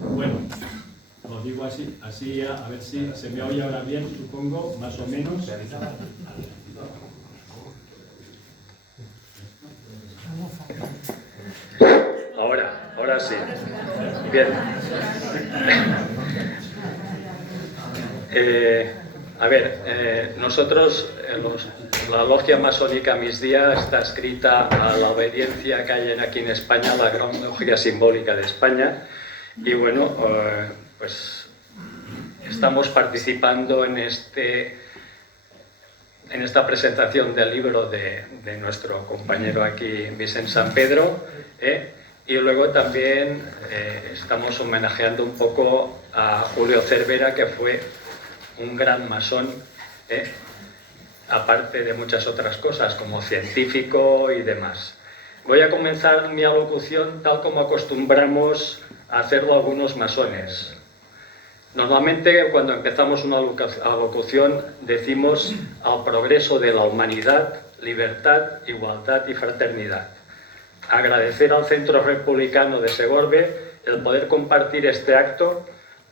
Bueno, lo digo así, a ver si se me oye ahora bien, supongo, más o menos. Ahora sí. Bien. Nosotros, la logia masónica Mis Días está escrita a la obediencia que hay aquí en España, la gran logia simbólica de España, y bueno, pues estamos participando en esta presentación del libro de nuestro compañero aquí, Vicent Sampedro, y luego también estamos homenajeando un poco a Julio Cervera, que fue un gran masón, aparte de muchas otras cosas, como científico y demás. Voy a comenzar mi alocución tal como acostumbramos a hacerlo algunos masones. Normalmente, cuando empezamos una alocución, decimos al progreso de la humanidad, libertad, igualdad y fraternidad. Agradecer al Centro Republicano de Segorbe el poder compartir este acto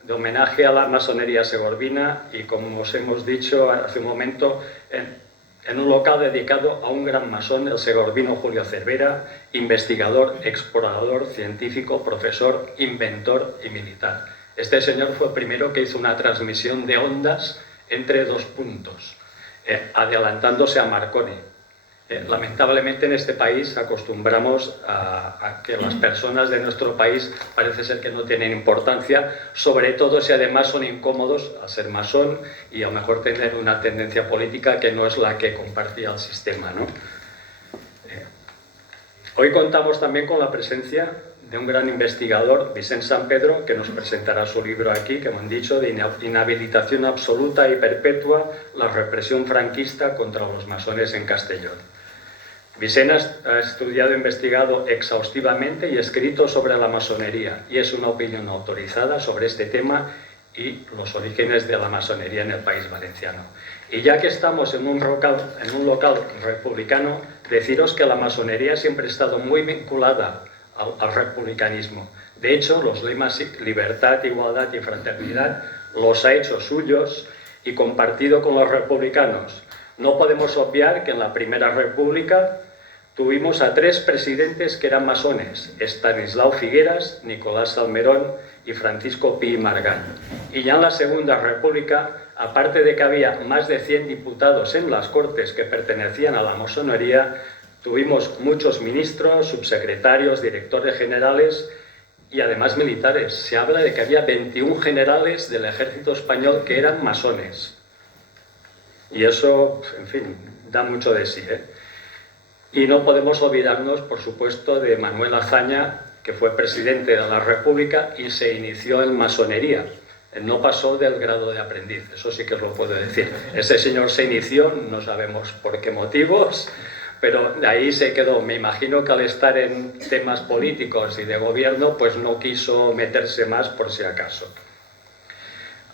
de homenaje a la masonería segorbina y, como os hemos dicho hace un momento, en un local dedicado a un gran masón, el segorbino Julio Cervera, investigador, explorador, científico, profesor, inventor y militar. Este señor fue el primero que hizo una transmisión de ondas entre dos puntos, adelantándose a Marconi. Lamentablemente en este país acostumbramos a que las personas de nuestro país parece ser que no tienen importancia, sobre todo si además son incómodos al ser masón y a lo mejor tener una tendencia política que no es la que compartía el sistema, ¿no? Hoy contamos también con la presencia de un gran investigador, Vicent Sampedro, que nos presentará su libro aquí, que me han dicho, de Inhabilitación absoluta y perpetua, la represión franquista contra los masones en Castellón. Vicent ha estudiado e investigado exhaustivamente y escrito sobre la masonería, y es una opinión autorizada sobre este tema y los orígenes de la masonería en el País Valenciano. Y ya que estamos en un local republicano, deciros que la masonería siempre ha estado muy vinculada al republicanismo. De hecho, los lemas libertad, igualdad y fraternidad los ha hecho suyos y compartido con los republicanos. No podemos obviar que en la Primera República tuvimos a 3 presidentes que eran masones: Estanislao Figueras, Nicolás Salmerón y Francisco Pi y Margall. Y ya en la Segunda República, aparte de que había más de 100 diputados en las Cortes que pertenecían a la masonería, tuvimos muchos ministros, subsecretarios, directores generales y además militares. Se habla de que había 21 generales del ejército español que eran masones. Y eso, en fin, da mucho de sí, Y no podemos olvidarnos, por supuesto, de Manuel Azaña, que fue presidente de la República y se inició en masonería. No pasó del grado de aprendiz, eso sí que os lo puedo decir. Ese señor se inició, no sabemos por qué motivos, pero de ahí se quedó. Me imagino que al estar en temas políticos y de gobierno, pues no quiso meterse más por si acaso.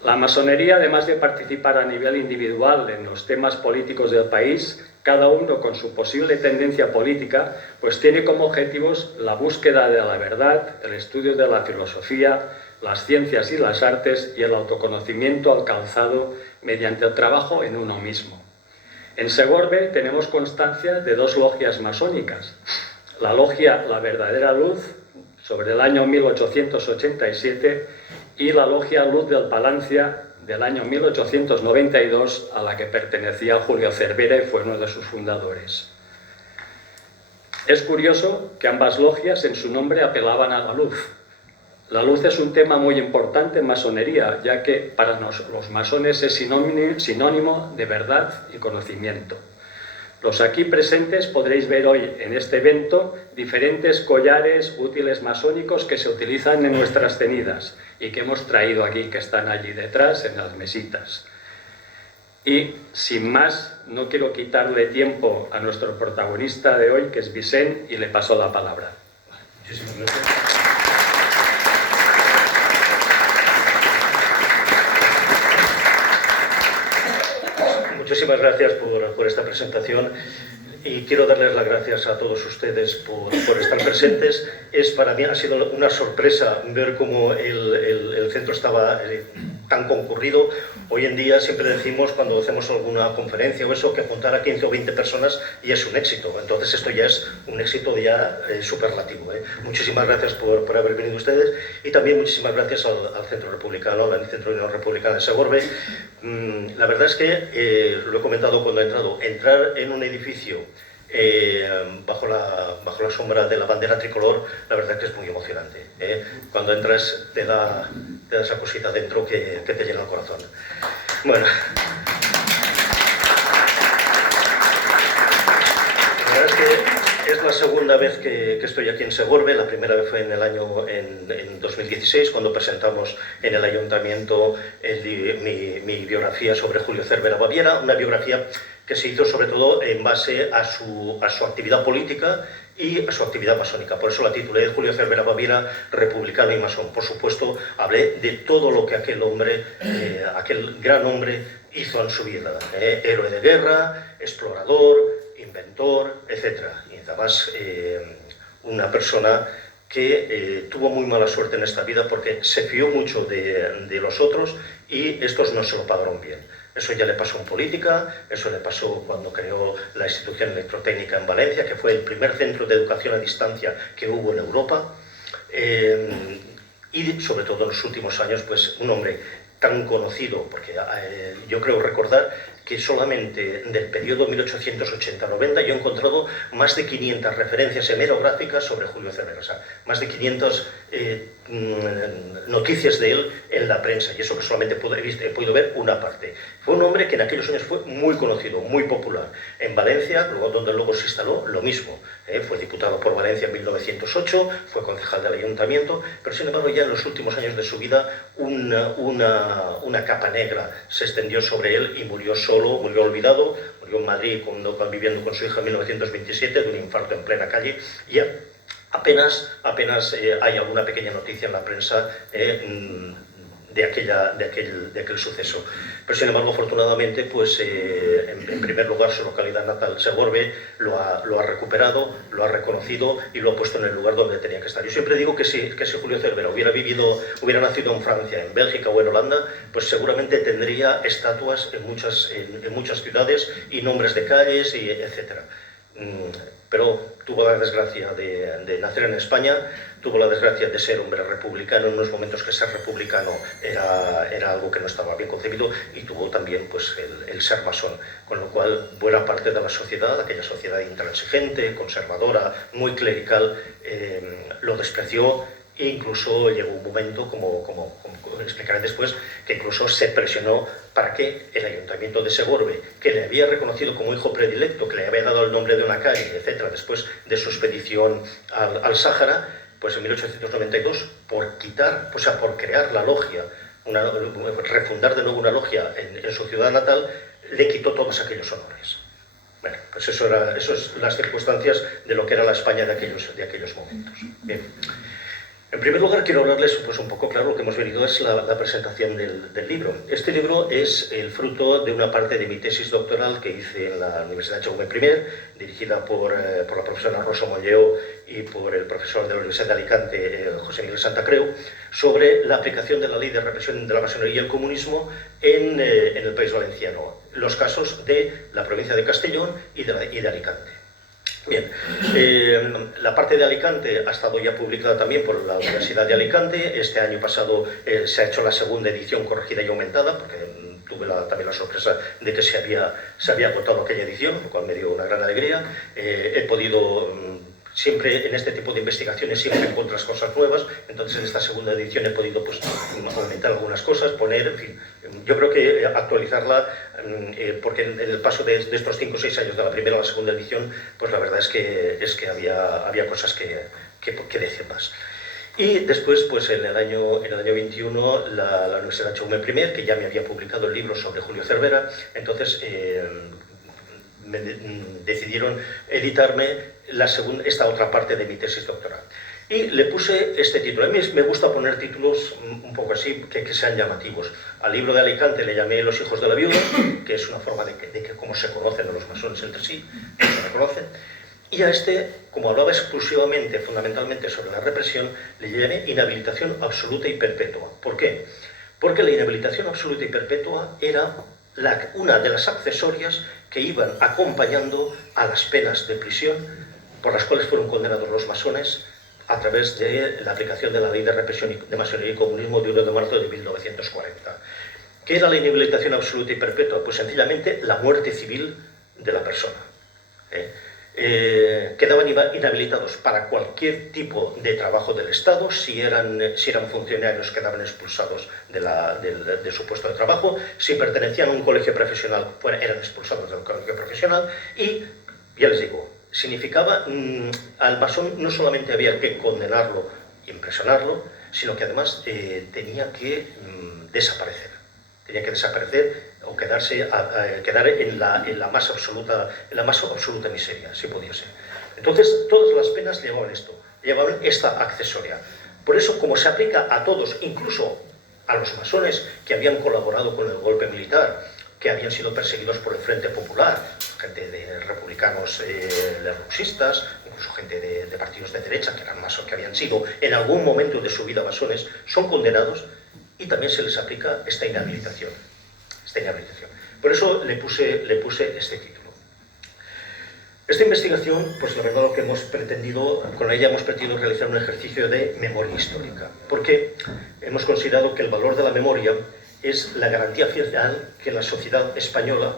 La masonería, además de participar a nivel individual en los temas políticos del país, cada uno con su posible tendencia política, pues tiene como objetivos la búsqueda de la verdad, el estudio de la filosofía, las ciencias y las artes y el autoconocimiento alcanzado mediante el trabajo en uno mismo. En Segorbe tenemos constancia de 2 logias masónicas. La logia La Verdadera Luz, sobre el año 1887, y la logia Luz del Palancia, del año 1892, a la que pertenecía Julio Cervera y fue uno de sus fundadores. Es curioso que ambas logias en su nombre apelaban a la luz. La luz es un tema muy importante en masonería, ya que para los masones es sinónimo de verdad y conocimiento. Los aquí presentes podréis ver hoy en este evento diferentes collares útiles masónicos que se utilizan en nuestras cenidas y que hemos traído aquí, que están allí detrás en las mesitas. Y sin más, no quiero quitarle tiempo a nuestro protagonista de hoy, que es Vicent, y le paso la palabra. Muchísimas gracias. Muchísimas gracias por esta presentación y quiero darles las gracias a todos ustedes por estar presentes. Para mí ha sido una sorpresa ver cómo el centro estaba tan concurrido. Hoy en día siempre decimos, cuando hacemos alguna conferencia o eso, que juntar a 15 o 20 personas ya es un éxito. Entonces esto ya es un éxito ya superlativo. Muchísimas gracias por haber venido ustedes, y también muchísimas gracias al Centro Republicano, al Centro de Unión Republicana de Segorbe. La verdad es que, lo he comentado cuando he entrado, entrar en un edificio bajo la sombra de la bandera tricolor, la verdad es que es muy emocionante. Cuando entras te da esa cosita dentro que te llena el corazón. Bueno, la verdad es que es la segunda vez que estoy aquí en Segorbe. La primera vez fue en 2016, cuando presentamos en el ayuntamiento mi biografía sobre Julio Cervera Baviera, una biografía que se hizo sobre todo en base a su actividad política y a su actividad masónica. Por eso la titulé Julio Cervera Baviera, republicano y masón. Por supuesto, hablé de todo lo que aquel gran hombre hizo en su vida. Héroe de guerra, explorador, inventor, etc. Y además una persona que tuvo muy mala suerte en esta vida porque se fió mucho de los otros y estos no se lo pagaron bien. Eso ya le pasó en política, eso le pasó cuando creó la institución electrotécnica en Valencia, que fue el primer centro de educación a distancia que hubo en Europa. Y sobre todo en los últimos años, pues un hombre tan conocido, porque yo creo recordar que solamente del periodo 1880-90 yo he encontrado más de 500 referencias hemerográficas sobre Julio Cervera, o sea, más de 500 noticias de él en la prensa, y eso que solamente he podido ver una parte. Fue un hombre que en aquellos años fue muy conocido, muy popular. En Valencia, donde luego se instaló, lo mismo. Fue diputado por Valencia en 1908, fue concejal del ayuntamiento, pero sin embargo ya en los últimos años de su vida una capa negra se extendió sobre él y murió solo, murió olvidado, murió en Madrid viviendo con su hija en 1927 de un infarto en plena calle. Y apenas hay alguna pequeña noticia en la prensa de aquel suceso. Pero sin embargo, afortunadamente, pues en primer lugar su localidad natal, Segorbe, lo ha recuperado, lo ha reconocido y lo ha puesto en el lugar donde tenía que estar. Yo siempre digo que si Julio Cervera hubiera nacido en Francia, en Bélgica o en Holanda, pues seguramente tendría estatuas en muchas ciudades y nombres de calles, etc. Pero tuvo la desgracia de nacer en España, tuvo la desgracia de ser hombre republicano en unos momentos que ser republicano era algo que no estaba bien concebido, y tuvo también pues, el ser masón, con lo cual buena parte de la sociedad, aquella sociedad intransigente, conservadora, muy clerical, lo despreció. E incluso llegó un momento, como explicaré después, que incluso se presionó para que el ayuntamiento de Segorbe, que le había reconocido como hijo predilecto, que le había dado el nombre de una calle, etc., después de su expedición al Sáhara, pues en 1892, por crear la logia, refundar de nuevo una logia en su ciudad natal, le quitó todos aquellos honores. Bueno, pues eso es las circunstancias de lo que era la España de aquellos momentos. Bien. En primer lugar, quiero hablarles pues, un poco, claro, lo que hemos venido es la presentación del libro. Este libro es el fruto de una parte de mi tesis doctoral que hice en la Universidad Jaume I, dirigida por la profesora Rosa Monlleo y por el profesor de la Universidad de Alicante, José Miguel Santacreu, sobre la aplicación de la ley de represión de la masonería y el comunismo en el País Valenciano, los casos de la provincia de Castellón y de Alicante. Bien, la parte de Alicante ha estado ya publicada también por la Universidad de Alicante. Este año pasado se ha hecho la segunda edición corregida y aumentada, porque tuve también la sorpresa de que se había agotado aquella edición, lo cual me dio una gran alegría. He podido... Siempre en este tipo de investigaciones siempre encuentras cosas nuevas, entonces en esta segunda edición he podido pues, aumentar algunas cosas, poner, en fin, yo creo que actualizarla, porque en el paso de estos 5 o 6 años de la primera a la segunda edición, pues la verdad es que había cosas que decir más. Y después, pues en el año 21, la Universidad Jaume I, que ya me había publicado el libro sobre Julio Cervera, entonces decidieron editarme esta otra parte de mi tesis doctoral. Y le puse este título. A mí me gusta poner títulos un poco así, que sean llamativos. Al libro de Alicante le llamé Los hijos de la viuda, que es una forma de que cómo se conocen los masones entre sí, cómo se reconocen. Y a este, como hablaba exclusivamente, fundamentalmente sobre la represión, le llamé inhabilitación absoluta y perpetua. ¿Por qué? Porque la inhabilitación absoluta y perpetua era una de las accesorias que iban acompañando a las penas de prisión por las cuales fueron condenados los masones a través de la aplicación de la Ley de Represión de Masonería y Comunismo de 1 de marzo de 1940. ¿Qué era la inhabilitación absoluta y perpetua? Pues sencillamente la muerte civil de la persona. Quedaban inhabilitados para cualquier tipo de trabajo del Estado. Si eran funcionarios, quedaban expulsados de su puesto de trabajo. Si pertenecían a un colegio profesional, eran expulsados del colegio profesional. Y, ya les digo, significaba, al masón no solamente había que condenarlo y impresionarlo, sino que además tenía que desaparecer. Tenía que desaparecer o quedar en la más absoluta miseria, si pudiese. Entonces, todas las penas llevaban esto, llevaban esta accesoria. Por eso, como se aplica a todos, incluso a los masones que habían colaborado con el golpe militar, que habían sido perseguidos por el Frente Popular, gente de republicanos lerrouxistas, incluso gente de partidos de derecha, que eran masones, que habían sido en algún momento de su vida masones, son condenados y también se les aplica esta inhabilitación. Por eso le puse este título. Esta investigación, pues la verdad lo que con ella hemos pretendido realizar un ejercicio de memoria histórica, porque hemos considerado que el valor de la memoria es la garantía final que la sociedad española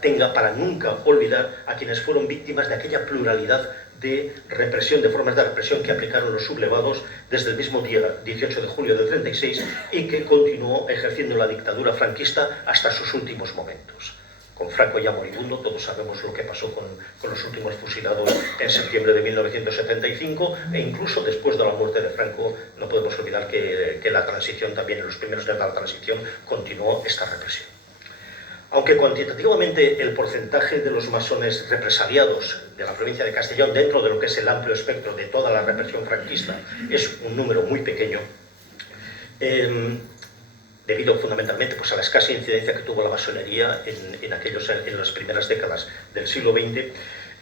tenga para nunca olvidar a quienes fueron víctimas de aquella pluralidad de represión, de formas de represión que aplicaron los sublevados desde el mismo día, 18 de julio del 36, y que continuó ejerciendo la dictadura franquista hasta sus últimos momentos. Con Franco ya moribundo, todos sabemos lo que pasó con los últimos fusilados en septiembre de 1975, e incluso después de la muerte de Franco no podemos olvidar que la transición, también en los primeros días de la transición, continuó esta represión. Aunque cuantitativamente el porcentaje de los masones represaliados de la provincia de Castellón, dentro de lo que es el amplio espectro de toda la represión franquista, es un número muy pequeño, debido fundamentalmente pues, a la escasa incidencia que tuvo la masonería en las primeras décadas del siglo XX,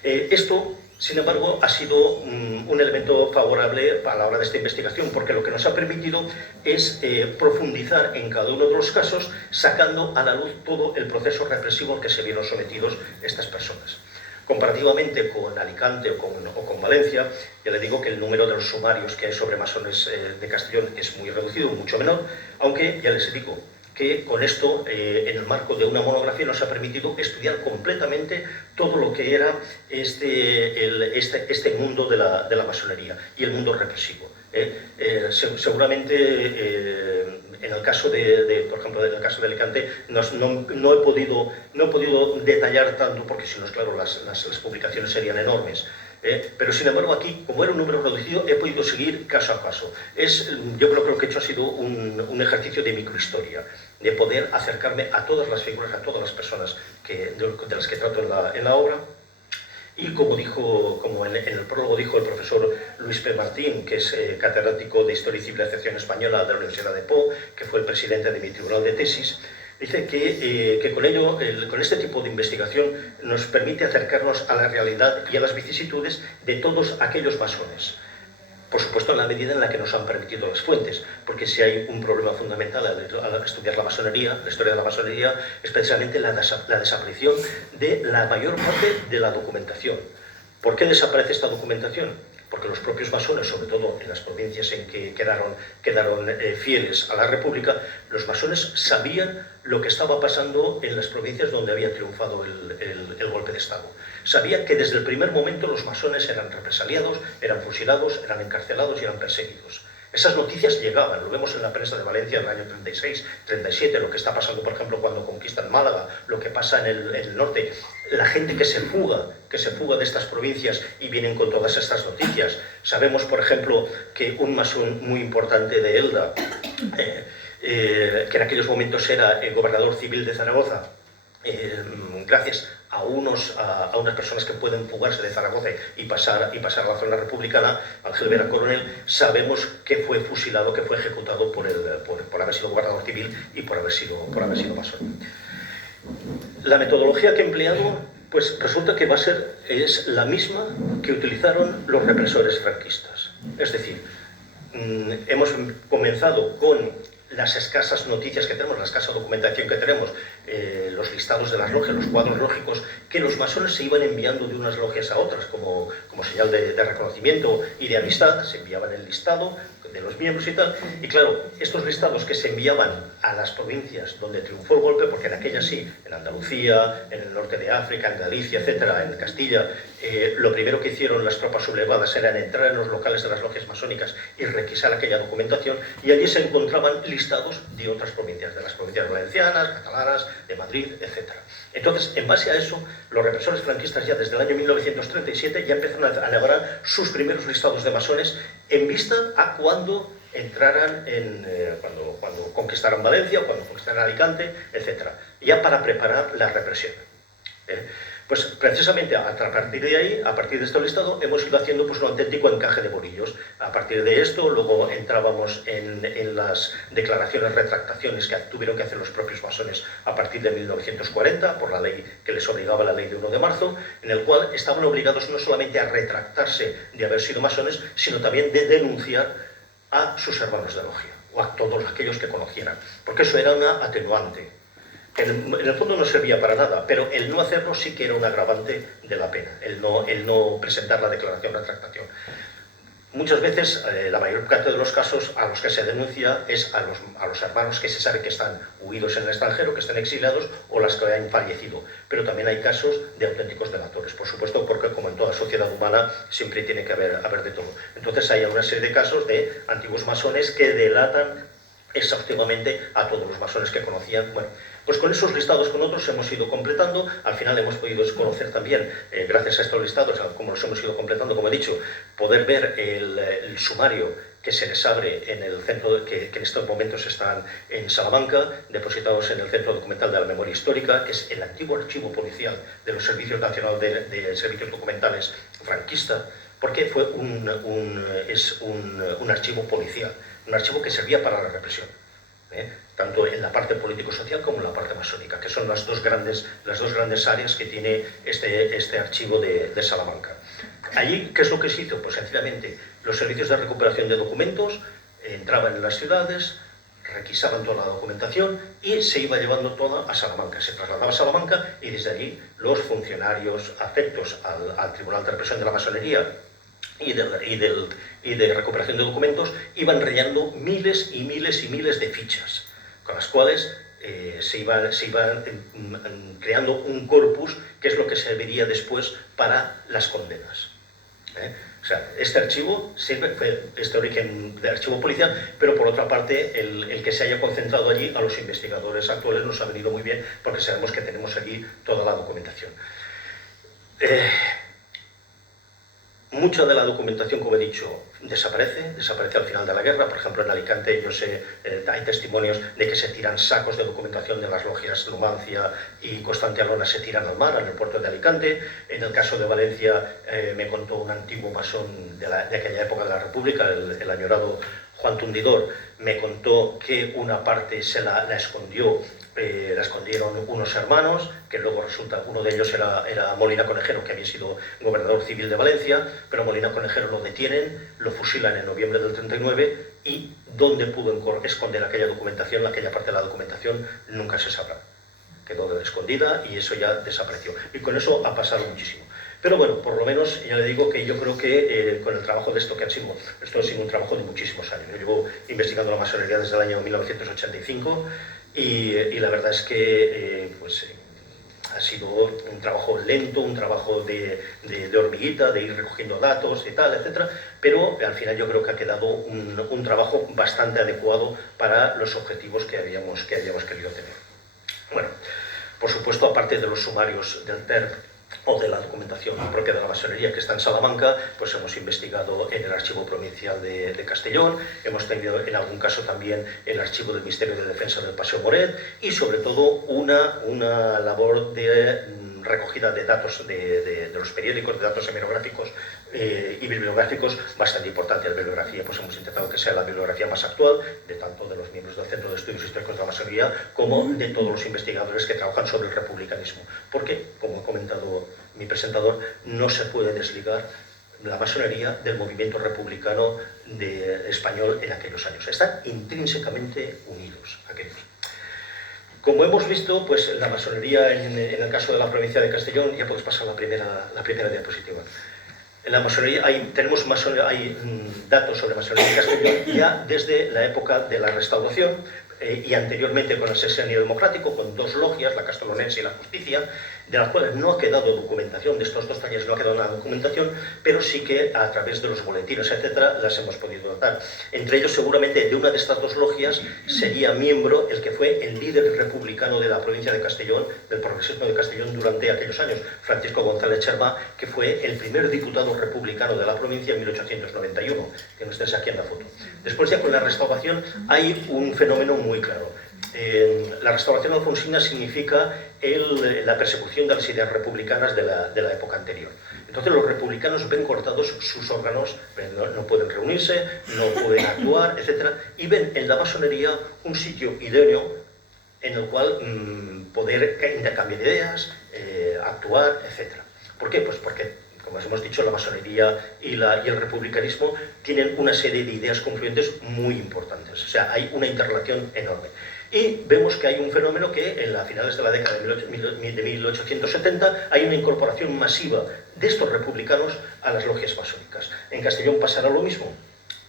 esto, sin embargo, ha sido un elemento favorable a la hora de esta investigación, porque lo que nos ha permitido es profundizar en cada uno de los casos, sacando a la luz todo el proceso represivo al que se vieron sometidos estas personas. Comparativamente con Alicante o con Valencia, ya le digo que el número de los sumarios que hay sobre masones de Castellón es muy reducido, mucho menor, aunque ya les digo que con esto, en el marco de una monografía, nos ha permitido estudiar completamente todo lo que era este mundo de la masonería y el mundo represivo. Seguramente en el caso por ejemplo, en el caso de Alicante, no he podido detallar tanto, porque si no, claro, las publicaciones serían enormes. Pero sin embargo aquí, como era un número reducido, he podido seguir caso a caso. Yo creo que he hecho ha sido un ejercicio de microhistoria, de poder acercarme a todas las figuras, a todas las personas de las que trato en la obra. Y como en el prólogo dijo el profesor Luis P. Martín, que es catedrático de Historia y Civilización Española de la Universidad de Po, que fue el presidente de mi tribunal de tesis, dice que con este tipo de investigación nos permite acercarnos a la realidad y a las vicisitudes de todos aquellos masones. Por supuesto, en la medida en la que nos han permitido las fuentes, porque si hay un problema fundamental al estudiar la masonería, la historia de la masonería, es precisamente la desaparición de la mayor parte de la documentación. ¿Por qué desaparece esta documentación? Porque los propios masones, sobre todo en las provincias en que quedaron fieles a la República, los masones sabían lo que estaba pasando en las provincias donde había triunfado el golpe de Estado. Sabían que desde el primer momento los masones eran represaliados, eran fusilados, eran encarcelados y eran perseguidos. Esas noticias llegaban, lo vemos en la prensa de Valencia en el año 36, 37, lo que está pasando, por ejemplo, cuando conquistan Málaga, lo que pasa en el norte, la gente que se fuga de estas provincias y vienen con todas estas noticias. Sabemos, por ejemplo, que un masón muy importante de Elda, que en aquellos momentos era el gobernador civil de Zaragoza, gracias a unas personas que pueden fugarse de Zaragoza y pasar a la zona republicana, Ángel Vera Coronel, sabemos que fue fusilado, que fue ejecutado por haber sido gobernador civil y por haber sido masón. La metodología que he empleado, pues resulta que es la misma que utilizaron los represores franquistas. Es decir, hemos comenzado con las escasas noticias que tenemos, la escasa documentación que tenemos, los listados de las logias, los cuadros lógicos, que los masones se iban enviando de unas logias a otras como señal de reconocimiento y de amistad. Se enviaban el listado de los miembros y tal, y claro, estos listados que se enviaban a las provincias donde triunfó el golpe, porque en aquellas sí, en Andalucía, en el norte de África, en Galicia, etcétera, en Castilla, lo primero que hicieron las tropas sublevadas era entrar en los locales de las logias masónicas y requisar aquella documentación, y allí se encontraban listados de otras provincias, de las provincias valencianas, catalanas, de Madrid, etcétera. Entonces, en base a eso, los represores franquistas ya desde el año 1937 ya empezaron a elaborar sus primeros listados de masones en vista a cuando entraran cuando conquistaran Valencia o cuando conquistaran Alicante, etcétera, ya para preparar la represión. Pues precisamente a partir de ahí, a partir de este listado, hemos ido haciendo pues, un auténtico encaje de bolillos. A partir de esto, luego entrábamos en las declaraciones, retractaciones que tuvieron que hacer los propios masones a partir de 1940, por la ley que les obligaba, la ley de 1 de marzo, en el cual estaban obligados no solamente a retractarse de haber sido masones, sino también de denunciar a sus hermanos de logia, o a todos aquellos que conocieran, porque eso era una atenuante. En el fondo no servía para nada, pero el no hacerlo sí que era un agravante de la pena, el no presentar la declaración de retractación. Muchas veces, la mayor parte de los casos a los que se denuncia es a los hermanos que se sabe que están huidos en el extranjero, que están exiliados o las que han fallecido. Pero también hay casos de auténticos delatores, por supuesto, porque como en toda sociedad humana siempre tiene que haber de todo. Entonces hay una serie de casos de antiguos masones que delatan exhaustivamente a todos los masones que conocían. Bueno, pues con esos listados, con otros, hemos ido completando. Al final hemos podido conocer también, gracias a estos listados, como los hemos ido completando, como he dicho, poder ver el sumario que se les abre en el centro, que en estos momentos están en Salamanca, depositados en el Centro Documental de la Memoria Histórica, que es el antiguo archivo policial de los Servicios Nacionales de Servicios Documentales franquista, porque es un archivo policial, un archivo que servía para la represión, tanto en la parte político-social como en la parte masónica, que son las dos grandes áreas que tiene este archivo de Salamanca. Allí, ¿qué es lo que se hizo? Pues sencillamente, los servicios de recuperación de documentos entraban en las ciudades, requisaban toda la documentación y se iba llevando toda a Salamanca. Se trasladaba a Salamanca y desde allí los funcionarios afectos al Tribunal de Represión de la Masonería y de recuperación de documentos iban rellenando miles y miles y miles de fichas, con las cuales se iba creando un corpus que es lo que serviría después para las condenas. O sea, este archivo fue este origen de archivo policial, pero por otra parte el que se haya concentrado allí a los investigadores actuales nos ha venido muy bien porque sabemos que tenemos allí toda la documentación. Mucha de la documentación, como he dicho, desaparece al final de la guerra. Por ejemplo, en Alicante hay testimonios de que se tiran sacos de documentación de las logias Numancia y Constante Alona, se tiran al mar, en el puerto de Alicante. En el caso de Valencia, me contó un antiguo masón de aquella época de la República, el añorado Juan Tundidor, me contó que una parte la escondieron unos hermanos, que luego resulta, uno de ellos era Molina Conejero, que había sido gobernador civil de Valencia, pero Molina Conejero lo detienen, lo fusilan en noviembre del 39 y dónde pudo esconder aquella documentación, aquella parte de la documentación, nunca se sabrá. Quedó escondida y eso ya desapareció. Y con eso ha pasado muchísimo. Pero bueno, por lo menos ya le digo que yo creo que con el trabajo de esto ha sido un trabajo de muchísimos años. Yo llevo investigando la masonería desde el año 1985 y la verdad es que ha sido un trabajo lento, un trabajo de hormiguita, de ir recogiendo datos y tal, etcétera, pero al final yo creo que ha quedado un trabajo bastante adecuado para los objetivos que habíamos querido tener. Bueno, por supuesto, aparte de los sumarios del TERP, o de la documentación propia de la masonería que está en Salamanca, pues hemos investigado en el Archivo Provincial de Castellón, hemos tenido en algún caso también el Archivo del Ministerio de Defensa del Paseo Moret y sobre todo una labor de recogida de datos de los periódicos, de datos hemerográficos y bibliográficos bastante importante. La bibliografía, pues hemos intentado que sea la bibliografía más actual, de tanto de los miembros del Centro de Estudios Históricos de la Masonería como de todos los investigadores que trabajan sobre el republicanismo. Porque, como ha comentado mi presentador, no se puede desligar la masonería del movimiento republicano español en aquellos años. Están intrínsecamente unidos aquellos. Como hemos visto, pues la masonería en el caso de la provincia de Castellón, ya puedes pasar la primera diapositiva. En la masonería hay datos sobre masonería en Castellón ya desde la época de la Restauración y anteriormente con el Sexenio Democrático, con dos logias, la Castellonense y la Justicia, de las cuales no ha quedado documentación, de estos dos talleres no ha quedado nada documentación, pero sí que a través de los boletines, etcétera, las hemos podido notar. Entre ellos, seguramente, de una de estas dos logias sería miembro el que fue el líder republicano de la provincia de Castellón, del progresismo de Castellón durante aquellos años, Francisco González Chermá, que fue el primer diputado republicano de la provincia en 1891, que no estés aquí en la foto. Después, ya con la Restauración, hay un fenómeno muy claro. La Restauración alfonsina significa la persecución de las ideas republicanas de la época anterior. Entonces los republicanos ven cortados sus órganos, no pueden reunirse, no pueden actuar, etc. Y ven en la masonería un sitio idóneo en el cual poder intercambiar ideas, actuar, etc. ¿Por qué? Pues porque, como os hemos dicho, la masonería y el republicanismo tienen una serie de ideas confluentes muy importantes. O sea, hay una interrelación enorme. Y vemos que hay un fenómeno que en las finales de la década de 1870 hay una incorporación masiva de estos republicanos a las logias masónicas. En Castellón pasará lo mismo.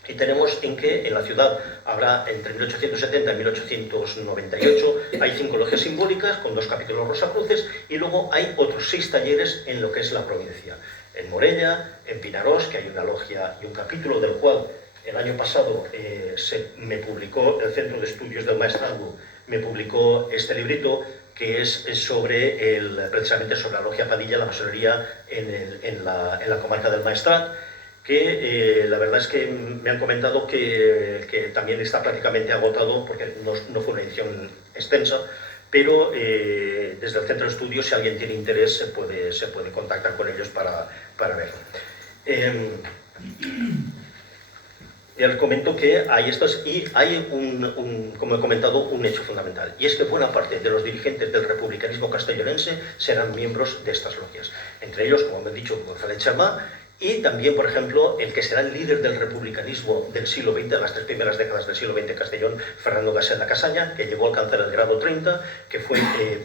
Y tenemos en que en la ciudad habrá entre 1870 y 1898 hay 5 logias simbólicas con 2 capítulos rosacruces y luego hay otros 6 talleres en lo que es la provincia. En Morella, en Pinarós, que hay una logia y un capítulo del cual el año pasado me publicó el Centro de Estudios del Maestrazgo, me publicó este librito que es precisamente sobre la logia Padilla, la masonería en la comarca del Maestrat, que la verdad es que me han comentado que también está prácticamente agotado porque no fue una edición extensa, pero desde el Centro de Estudios, si alguien tiene interés, se puede contactar con ellos para verlo. Ya les comento que hay estos, y hay como he comentado, un hecho fundamental, y es que buena parte de los dirigentes del republicanismo castellonense serán miembros de estas logias. Entre ellos, como me he dicho, González Chermá, y también, por ejemplo, el que será el líder del republicanismo del siglo XX, de las 3 primeras décadas del siglo XX en Castellón, Fernando Gasset La Casaña, que llegó a alcanzar el grado 30, que fue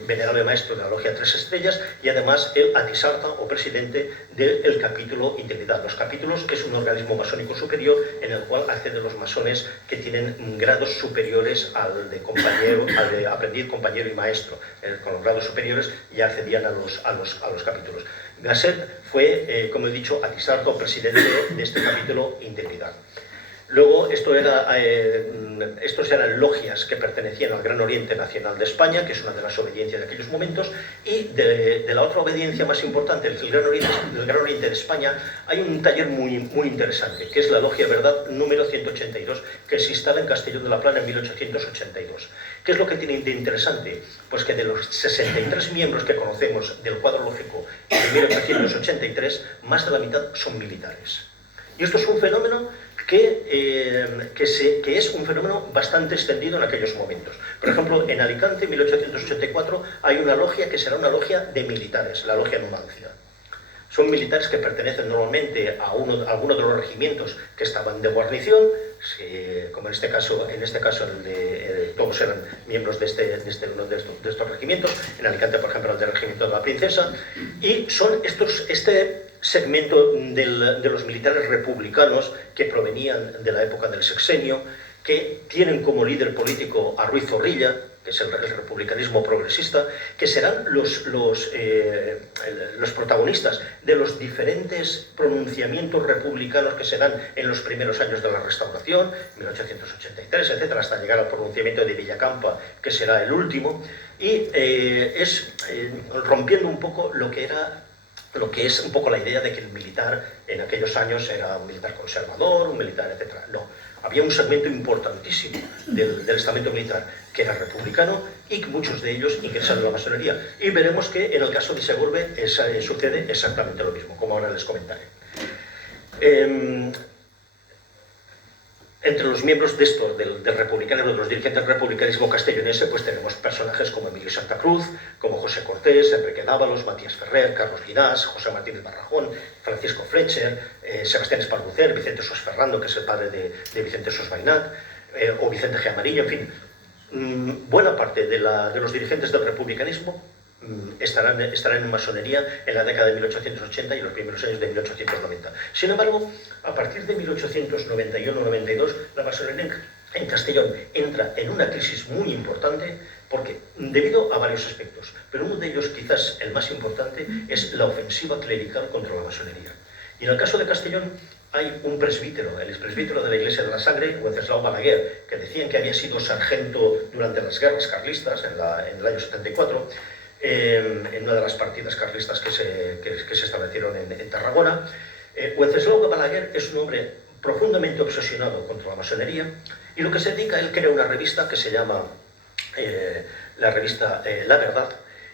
venerable maestro de la logia 3 Estrellas, y además el atisarta o presidente del capítulo Integridad. Los capítulos es un organismo masónico superior en el cual acceden los masones que tienen grados superiores al de aprendiz, compañero y maestro. Con los grados superiores ya accedían a los capítulos. Gasset fue, como he dicho, atisarto presidente de este capítulo Integridad. Luego, estos eran logias que pertenecían al Gran Oriente Nacional de España, que es una de las obediencias de aquellos momentos, y de la otra obediencia más importante, del Gran Oriente de España, hay un taller muy, muy interesante, que es la Logia Verdad número 182, que se instala en Castellón de la Plana en 1882. ¿Qué es lo que tiene de interesante? Pues que de los 63 miembros que conocemos del cuadro lógico de 1883, más de la mitad son militares. Y esto es un fenómeno que es un fenómeno bastante extendido en aquellos momentos. Por ejemplo, en Alicante, en 1884, hay una logia que será una logia de militares, la logia Numancia. Son militares que pertenecen normalmente a alguno de los regimientos que estaban de guarnición, como en este caso todos eran miembros de estos regimientos. En Alicante, por ejemplo, el del regimiento de la Princesa, y son este segmento de los militares republicanos que provenían de la época del sexenio, que tienen como líder político a Ruiz Zorrilla, que es el republicanismo progresista, que serán los protagonistas de los diferentes pronunciamientos republicanos que se dan en los primeros años de la Restauración, 1883, etc., hasta llegar al pronunciamiento de Villacampa, que será el último, y rompiendo un poco lo que era lo que es un poco la idea de que el militar en aquellos años era un militar conservador, un militar, etc. No, había un segmento importantísimo del estamento militar que era republicano y que muchos de ellos ingresaron a la masonería. Y veremos que en el caso de Segorbe sucede exactamente lo mismo, como ahora les comentaré. Entre los miembros de estos, del republicanismo, de los dirigentes del republicanismo castellonense, pues tenemos personajes como Emilio Santa Cruz, como José Cortés, Enrique Dávalos, Matías Ferrer, Carlos Llinás, José Martínez Barrajón, Francisco Fletcher, Sebastián Esparbucer, Vicente Sos Ferrando, que es el padre de Vicente Sos Bainat, o Vicente G. Amarillo, en fin. Buena parte de los dirigentes del republicanismo estarán en masonería en la década de 1880 y los primeros años de 1890. Sin embargo, a partir de 1891-92, la masonería en Castellón entra en una crisis muy importante porque, debido a varios aspectos, pero uno de ellos, quizás el más importante, es la ofensiva clerical contra la masonería. Y en el caso de Castellón hay un presbítero, el expresbítero de la Iglesia de la Sangre, Wenceslao Balaguer, que decían que había sido sargento durante las guerras carlistas en el año 74, en una de las partidas carlistas que se establecieron en Tarragona. Wenceslao Balaguer es un hombre profundamente obsesionado contra la masonería y lo que se dedica, él crea una revista que se llama la revista La Verdad,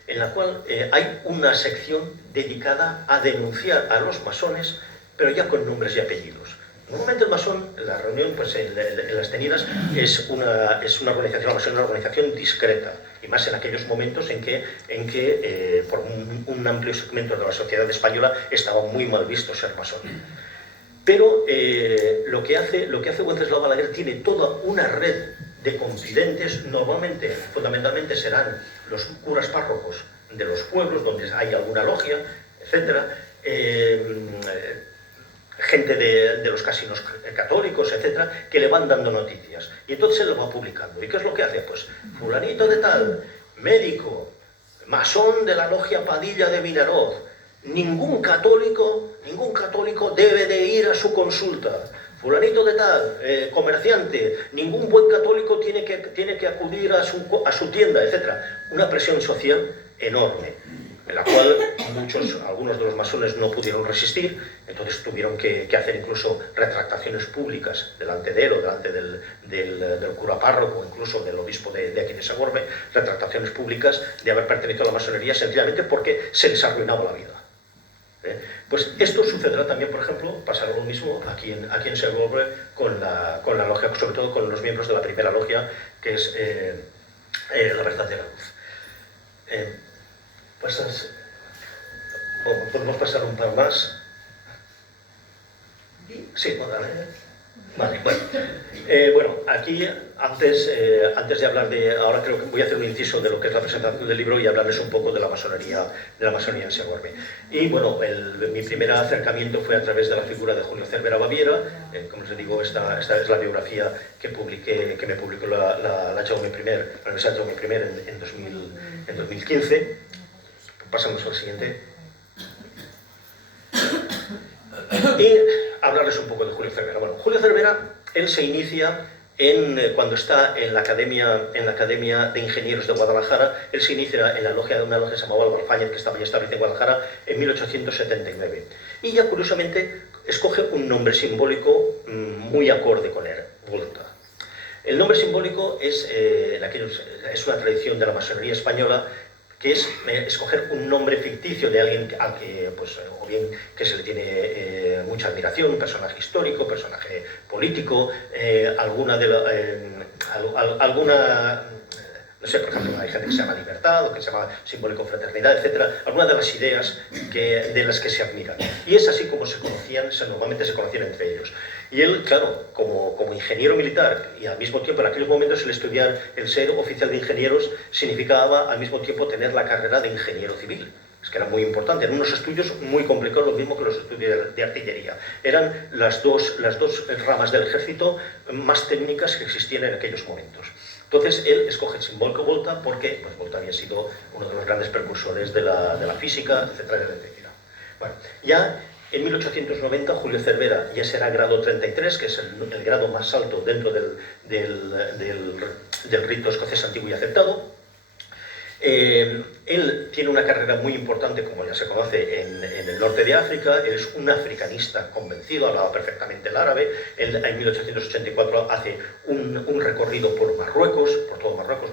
en la cual hay una sección dedicada a denunciar a los masones, pero ya con nombres y apellidos. Normalmente el masón, la reunión pues, en las tenidas, es una organización, la masón es una organización discreta, y más en aquellos momentos en que por un amplio segmento de la sociedad española estaba muy mal visto ser masón. Pero lo que hace Wenceslao Balaguer, tiene toda una red de confidentes, normalmente, fundamentalmente serán los curas párrocos de los pueblos donde hay alguna logia, etc., gente de los casinos católicos, etcétera, que le van dando noticias. Y entonces él lo va publicando. ¿Y qué es lo que hace? Pues, fulanito de tal, médico, masón de la logia Padilla de Vinaroz, ningún católico debe de ir a su consulta. Fulanito de tal, comerciante, ningún buen católico tiene que acudir a su tienda, etcétera. Una presión social enorme, en la cual algunos de los masones no pudieron resistir, entonces tuvieron que hacer incluso retractaciones públicas delante de él o delante del cura párroco, incluso del obispo de aquí de Segorbe, retractaciones públicas de haber pertenecido a la masonería sencillamente porque se les arruinaba la vida. Pues esto sucederá también, por ejemplo, pasará lo mismo aquí en Segorbe con la logia, sobre todo con los miembros de la primera logia, que es la Verdadera Luz. Podemos pasar un par más. Sí, vale, bueno. Bueno, aquí, antes de hablar ahora creo que voy a hacer un inciso de lo que es la presentación del libro y hablarles un poco de la masonería en Segorbe. Y bueno, mi primer acercamiento fue a través de la figura de Julio Cervera Baviera. Como les digo, esta es la biografía que me publicó la Jaume I, la Universidad Jaume I en 2015. Pasamos al siguiente. Y hablarles un poco de Julio Cervera. Bueno, Julio Cervera, él se inicia cuando está en la Academia de Ingenieros de Guadalajara. Él se inicia en una logia que se llamaba Albarfáñez, que estaba ya establecida en Guadalajara, en 1879. Y ya curiosamente escoge un nombre simbólico muy acorde con él, Volta. El nombre simbólico es una tradición de la masonería española, que es escoger un nombre ficticio de alguien al que, pues, o bien que se le tiene mucha admiración, un personaje histórico, personaje político, no sé, por ejemplo, hay gente que se llama libertad, o que se llama simbólico fraternidad, etc. Algunas de las ideas de las que se admiran. Y es así como normalmente se conocían entre ellos. Y él, claro, como ingeniero militar, y al mismo tiempo en aquellos momentos el ser oficial de ingenieros significaba al mismo tiempo tener la carrera de ingeniero civil. Es que era muy importante, eran unos estudios muy complicados, lo mismo que los estudios de artillería. Eran las dos ramas del ejército más técnicas que existían en aquellos momentos. Entonces él escoge el simbólico Volta porque pues, Volta había sido uno de los grandes precursores de la física, etcétera, etcétera. Bueno, ya en 1890 Julio Cervera ya será grado 33, que es el grado más alto dentro del rito escocés antiguo y aceptado. Él tiene una carrera muy importante, como ya se conoce, en el norte de África. Él es un africanista convencido, hablaba perfectamente el árabe. Él en 1884 hace un recorrido por Marruecos, por todo Marruecos,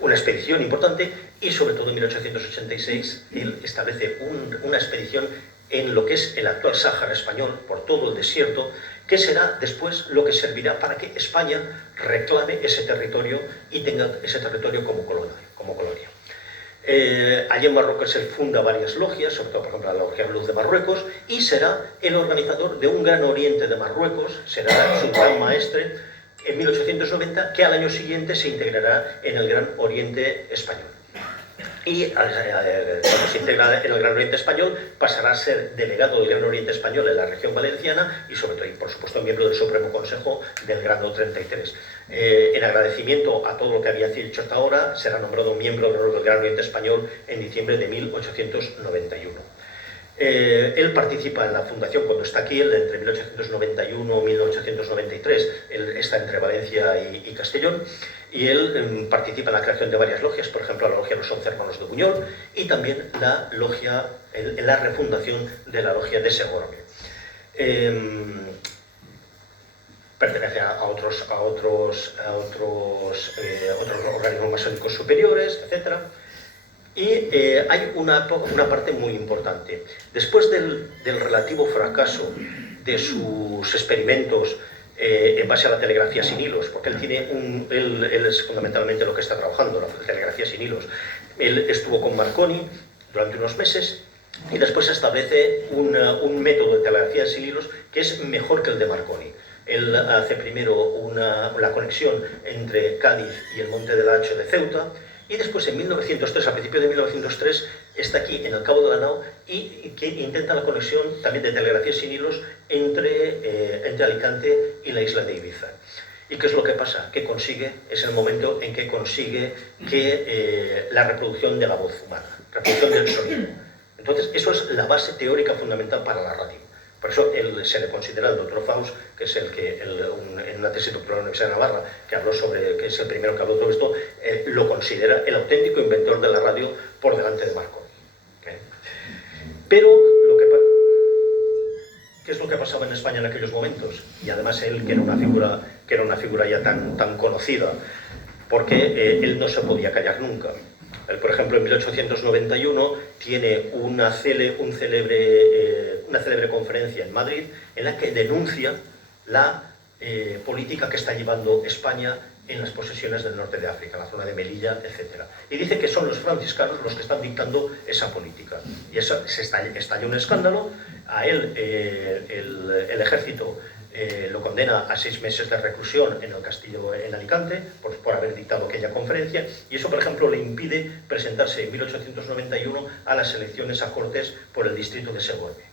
una expedición importante, y sobre todo en 1886 él establece una expedición en lo que es el actual Sáhara español, por todo el desierto, que será después lo que servirá para que España reclame ese territorio y tenga ese territorio como colonia. Allí en Marruecos se funda varias logias, sobre todo por ejemplo la Logia Luz de Marruecos, y será el organizador de un Gran Oriente de Marruecos, será su gran maestre en 1890, que al año siguiente se integrará en el Gran Oriente Español. Y cuando se integra en el Gran Oriente Español pasará a ser delegado del Gran Oriente Español en la región valenciana y sobre todo, y por supuesto, miembro del Supremo Consejo del Grado 33. En agradecimiento a todo lo que había hecho hasta ahora, será nombrado miembro del Gran Oriente Español en diciembre de 1891. Él participa en la fundación cuando está aquí, entre 1891 y 1893, él está entre Valencia y Castellón, y él participa en la creación de varias logias, por ejemplo la Logia Los Oncerronos de Buñol, y también en la refundación de la Logia de Segorbe. Pertenece a otros organismos masónicos superiores, etc. Y hay una parte muy importante. Después del relativo fracaso de sus experimentos en base a la telegrafía sin hilos, porque él es fundamentalmente lo que está trabajando, la telegrafía sin hilos. Él estuvo con Marconi durante unos meses y después establece un método de telegrafía sin hilos que es mejor que el de Marconi. Él hace primero la conexión entre Cádiz y el Monte del Hacho de Ceuta, y después en 1903, a principios de 1903, está aquí en el Cabo de la Nao y que intenta la conexión también de telegrafía sin hilos entre Alicante y la isla de Ibiza. ¿Y qué es lo que pasa? Que es el momento en que consigue la reproducción de la voz humana, reproducción del sonido. Entonces, eso es la base teórica fundamental para la radio. Por eso se le considera el doctor Faust, que es en una tesis doctoral en la Universidad de Navarra, que es el primero que habló de todo esto, lo considera el auténtico inventor de la radio por delante de Marconi. Pero, ¿qué es lo que pasaba en España en aquellos momentos? Y además él, que era una figura ya tan conocida, porque él no se podía callar nunca. Él, por ejemplo, en 1891 tiene una célebre conferencia en Madrid en la que denuncia la política que está llevando España en las posesiones del norte de África, la zona de Melilla, etc. Y dice que son los franciscanos los que están dictando esa política. Y eso estalla un escándalo. A él el ejército lo condena a 6 meses de reclusión en el castillo en Alicante por haber dictado aquella conferencia, y eso, por ejemplo, le impide presentarse en 1891 a las elecciones a Cortes por el distrito de Segorbe.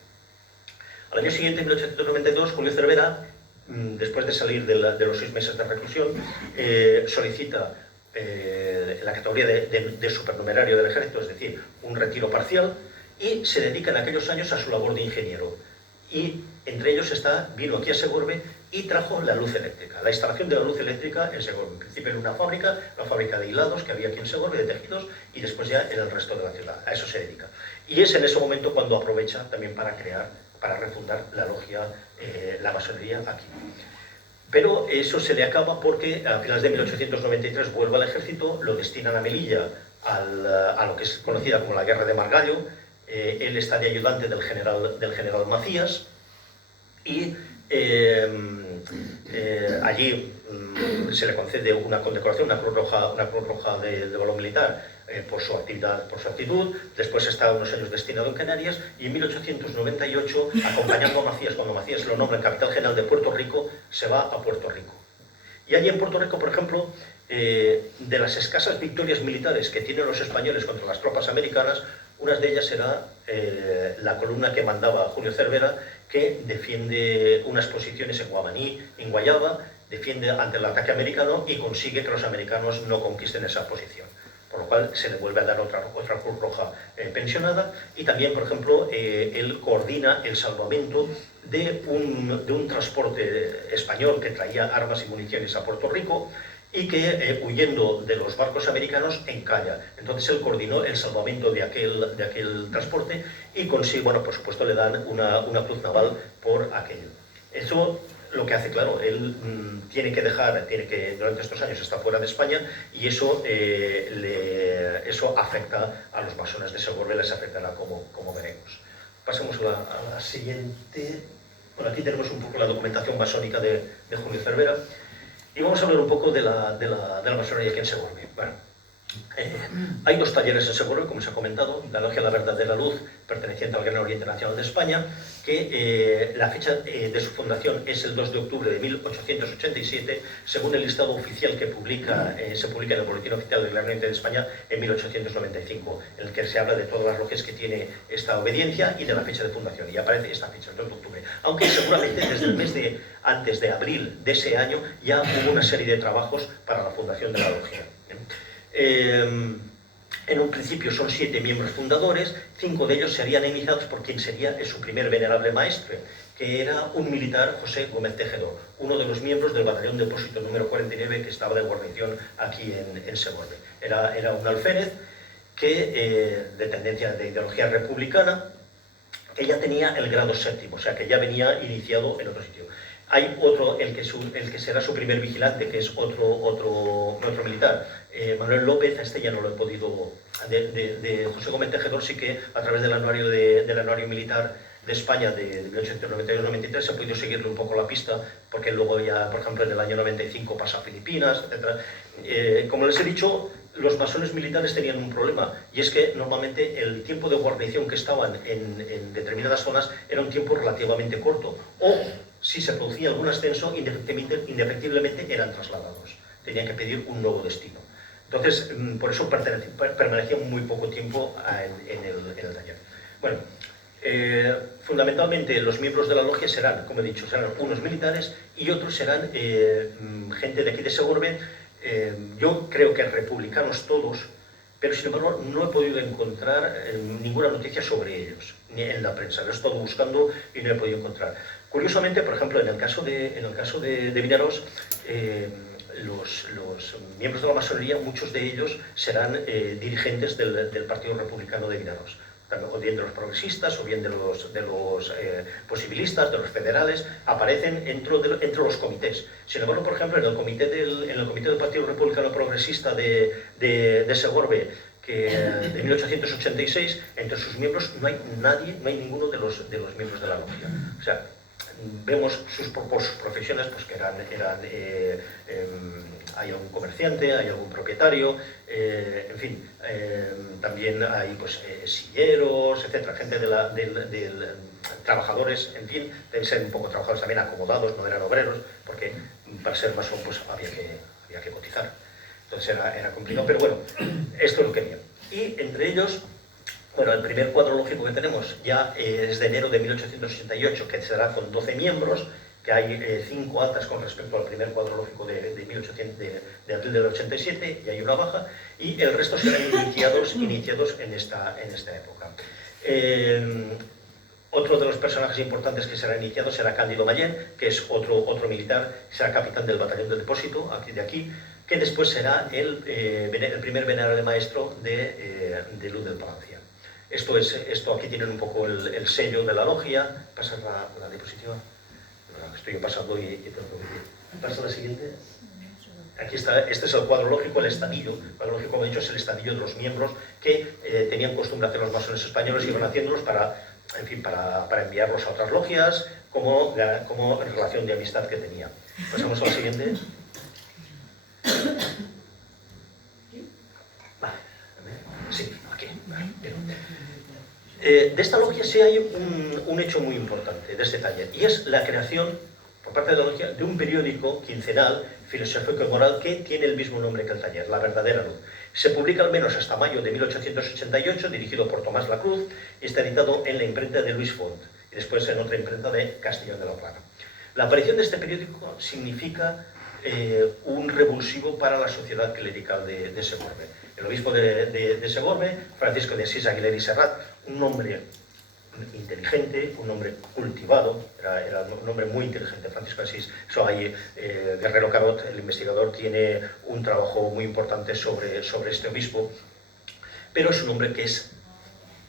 Al año siguiente, en 1892, Julio Cervera, después de salir de los 6 meses de reclusión, solicita la categoría de supernumerario del ejército, es decir, un retiro parcial, y se dedica en aquellos años a su labor de ingeniero. Y entre ellos vino aquí a Segorbe y trajo la luz eléctrica, la instalación de la luz eléctrica en Segorbe. En principio en una fábrica de hilados que había aquí en Segorbe, de tejidos, y después ya en el resto de la ciudad. A eso se dedica. Y es en ese momento cuando aprovecha también para refundar la logia, la masonería aquí. Pero eso se le acaba porque a finales de 1893 vuelve al ejército, lo destinan a Melilla, a lo que es conocida como la Guerra de Margallo. Él está de ayudante del general Macías, y allí se le concede una condecoración, una Cruz Roja de valor militar por su actitud. Después está unos años destinado en Canarias, y en 1898, acompañando a Macías, cuando Macías lo nombra en capitán general de Puerto Rico, se va a Puerto Rico. Y allí en Puerto Rico, por ejemplo, de las escasas victorias militares que tienen los españoles contra las tropas americanas, una de ellas será la columna que mandaba Julio Cervera, que defiende unas posiciones en Guamaní, en Guayaba, defiende ante el ataque americano y consigue que los americanos no conquisten esa posición. Por lo cual se le vuelve a dar otra Cruz Roja pensionada. Y también, por ejemplo, él coordina el salvamento de un transporte español que traía armas y municiones a Puerto Rico, y que huyendo de los barcos americanos encalla. Entonces él coordinó el salvamento de aquel transporte y consigue, bueno, por supuesto le dan una cruz naval por aquello. Eso lo que hace, claro, él tiene que durante estos años está fuera de España y eso, eso afecta a los masones de Segorbe, les afectará como veremos. Pasemos a la siguiente. Bueno, aquí tenemos un poco la documentación masónica de Julio Cervera. Y vamos a hablar un poco de la masonería aquí en Segorbe. Bueno, hay dos talleres en Segorbe, como se ha comentado, la Logia La Verdadera Luz, perteneciente al Gran Oriente Nacional de España, que la fecha de su fundación es el 2 de octubre de 1887, según el listado oficial que se publica en el Boletín Oficial del Gran Oriente de España en 1895, en el que se habla de todas las logias que tiene esta obediencia y de la fecha de fundación, y aparece esta fecha, el 2 de octubre. Aunque seguramente desde el mes antes de abril de ese año ya hubo una serie de trabajos para la fundación de la logia. En un principio son 7 miembros fundadores, 5 de ellos serían iniciados por quien sería su primer venerable maestre, que era un militar, José Gómez Tejedor, uno de los miembros del batallón de depósito número 49 que estaba de guarnición aquí en Segorbe. Era un alférez de tendencia de ideología republicana, que ya tenía el grado 7º, o sea que ya venía iniciado en otro sitio. Hay otro, el que será su primer vigilante, que es otro militar, Manuel López. Este ya no lo he podido... De José Gómez Tejedor sí que a través del anuario militar de España de 1892-93 se ha podido seguirle un poco la pista, porque luego ya, por ejemplo, en el año 95 pasa a Filipinas, etc. Como les he dicho, los masones militares tenían un problema, y es que normalmente el tiempo de guarnición que estaban en determinadas zonas era un tiempo relativamente corto, o si se producía algún ascenso, indefectiblemente eran trasladados, tenían que pedir un nuevo destino. Entonces, por eso permanecían muy poco tiempo en el taller. Bueno, fundamentalmente los miembros de la logia serán, como he dicho, serán unos militares y otros serán gente de aquí de Segorbe. Yo creo que republicanos todos, pero sin embargo no he podido encontrar ninguna noticia sobre ellos, ni en la prensa. Lo he estado buscando y no he podido encontrar. Curiosamente, por ejemplo, en el caso de Vinaroz, los miembros de la masonería, muchos de ellos serán dirigentes del Partido Republicano de Vinaroz, o bien de los progresistas, o bien de los posibilistas, de los federales, aparecen entre los comités. Sin embargo, por ejemplo, en el comité del Partido Republicano Progresista de Segorbe, de 1886, entre sus miembros no hay ninguno de los miembros de la logia. O sea, vemos por sus profesiones pues que hay algún comerciante, hay algún propietario, en fin, también hay pues silleros, etcétera, gente trabajadores, en fin, deben ser un poco trabajadores también acomodados, no eran obreros, porque para ser masón pues había que cotizar. Entonces era complicado, pero bueno, esto es lo que había. Y entre ellos, bueno, el primer cuadro lógico que tenemos ya es de enero de 1888, que será con 12 miembros, que hay 5 altas con respecto al primer cuadro lógico de abril del 87, y hay una baja, y el resto serán iniciados en esta época. Otro de los personajes importantes que será iniciado será Cándido Mayén, que es otro militar, será capitán del batallón del depósito, aquí, que después será el primer venerable maestro de Luz del Palancia. Esto aquí tienen un poco el sello de la logia. Pasa la diapositiva. Bueno, estoy yo pasando y tengo que... ¿Pasa la siguiente? Aquí está, este es el cuadro lógico, el estadillo. El cuadro lógico, como he dicho, es el estadillo de los miembros que tenían costumbre hacer los masones españoles y iban haciéndolos para enviarlos a otras logias, como relación de amistad que tenía. Pasamos a la siguiente. Vale. Sí, aquí. Vale. De esta logia sí hay un hecho muy importante de este taller, y es la creación por parte de la logia de un periódico quincenal filosófico y moral que tiene el mismo nombre que el taller, La Verdadera Luz. Se publica al menos hasta mayo de 1888, dirigido por Tomás Lacruz, y está editado en la imprenta de Luis Font y después en otra imprenta de Castellón de la Plana. La aparición de este periódico significa un revulsivo para la sociedad clerical de Segorbe. El obispo de Segorbe, Francisco de Asís Aguilera y Serrat, un hombre inteligente, un hombre cultivado, era un hombre muy inteligente, Francisco de Asís. Eso hay, Guerrero Carot, el investigador, tiene un trabajo muy importante sobre este obispo, pero es un hombre que es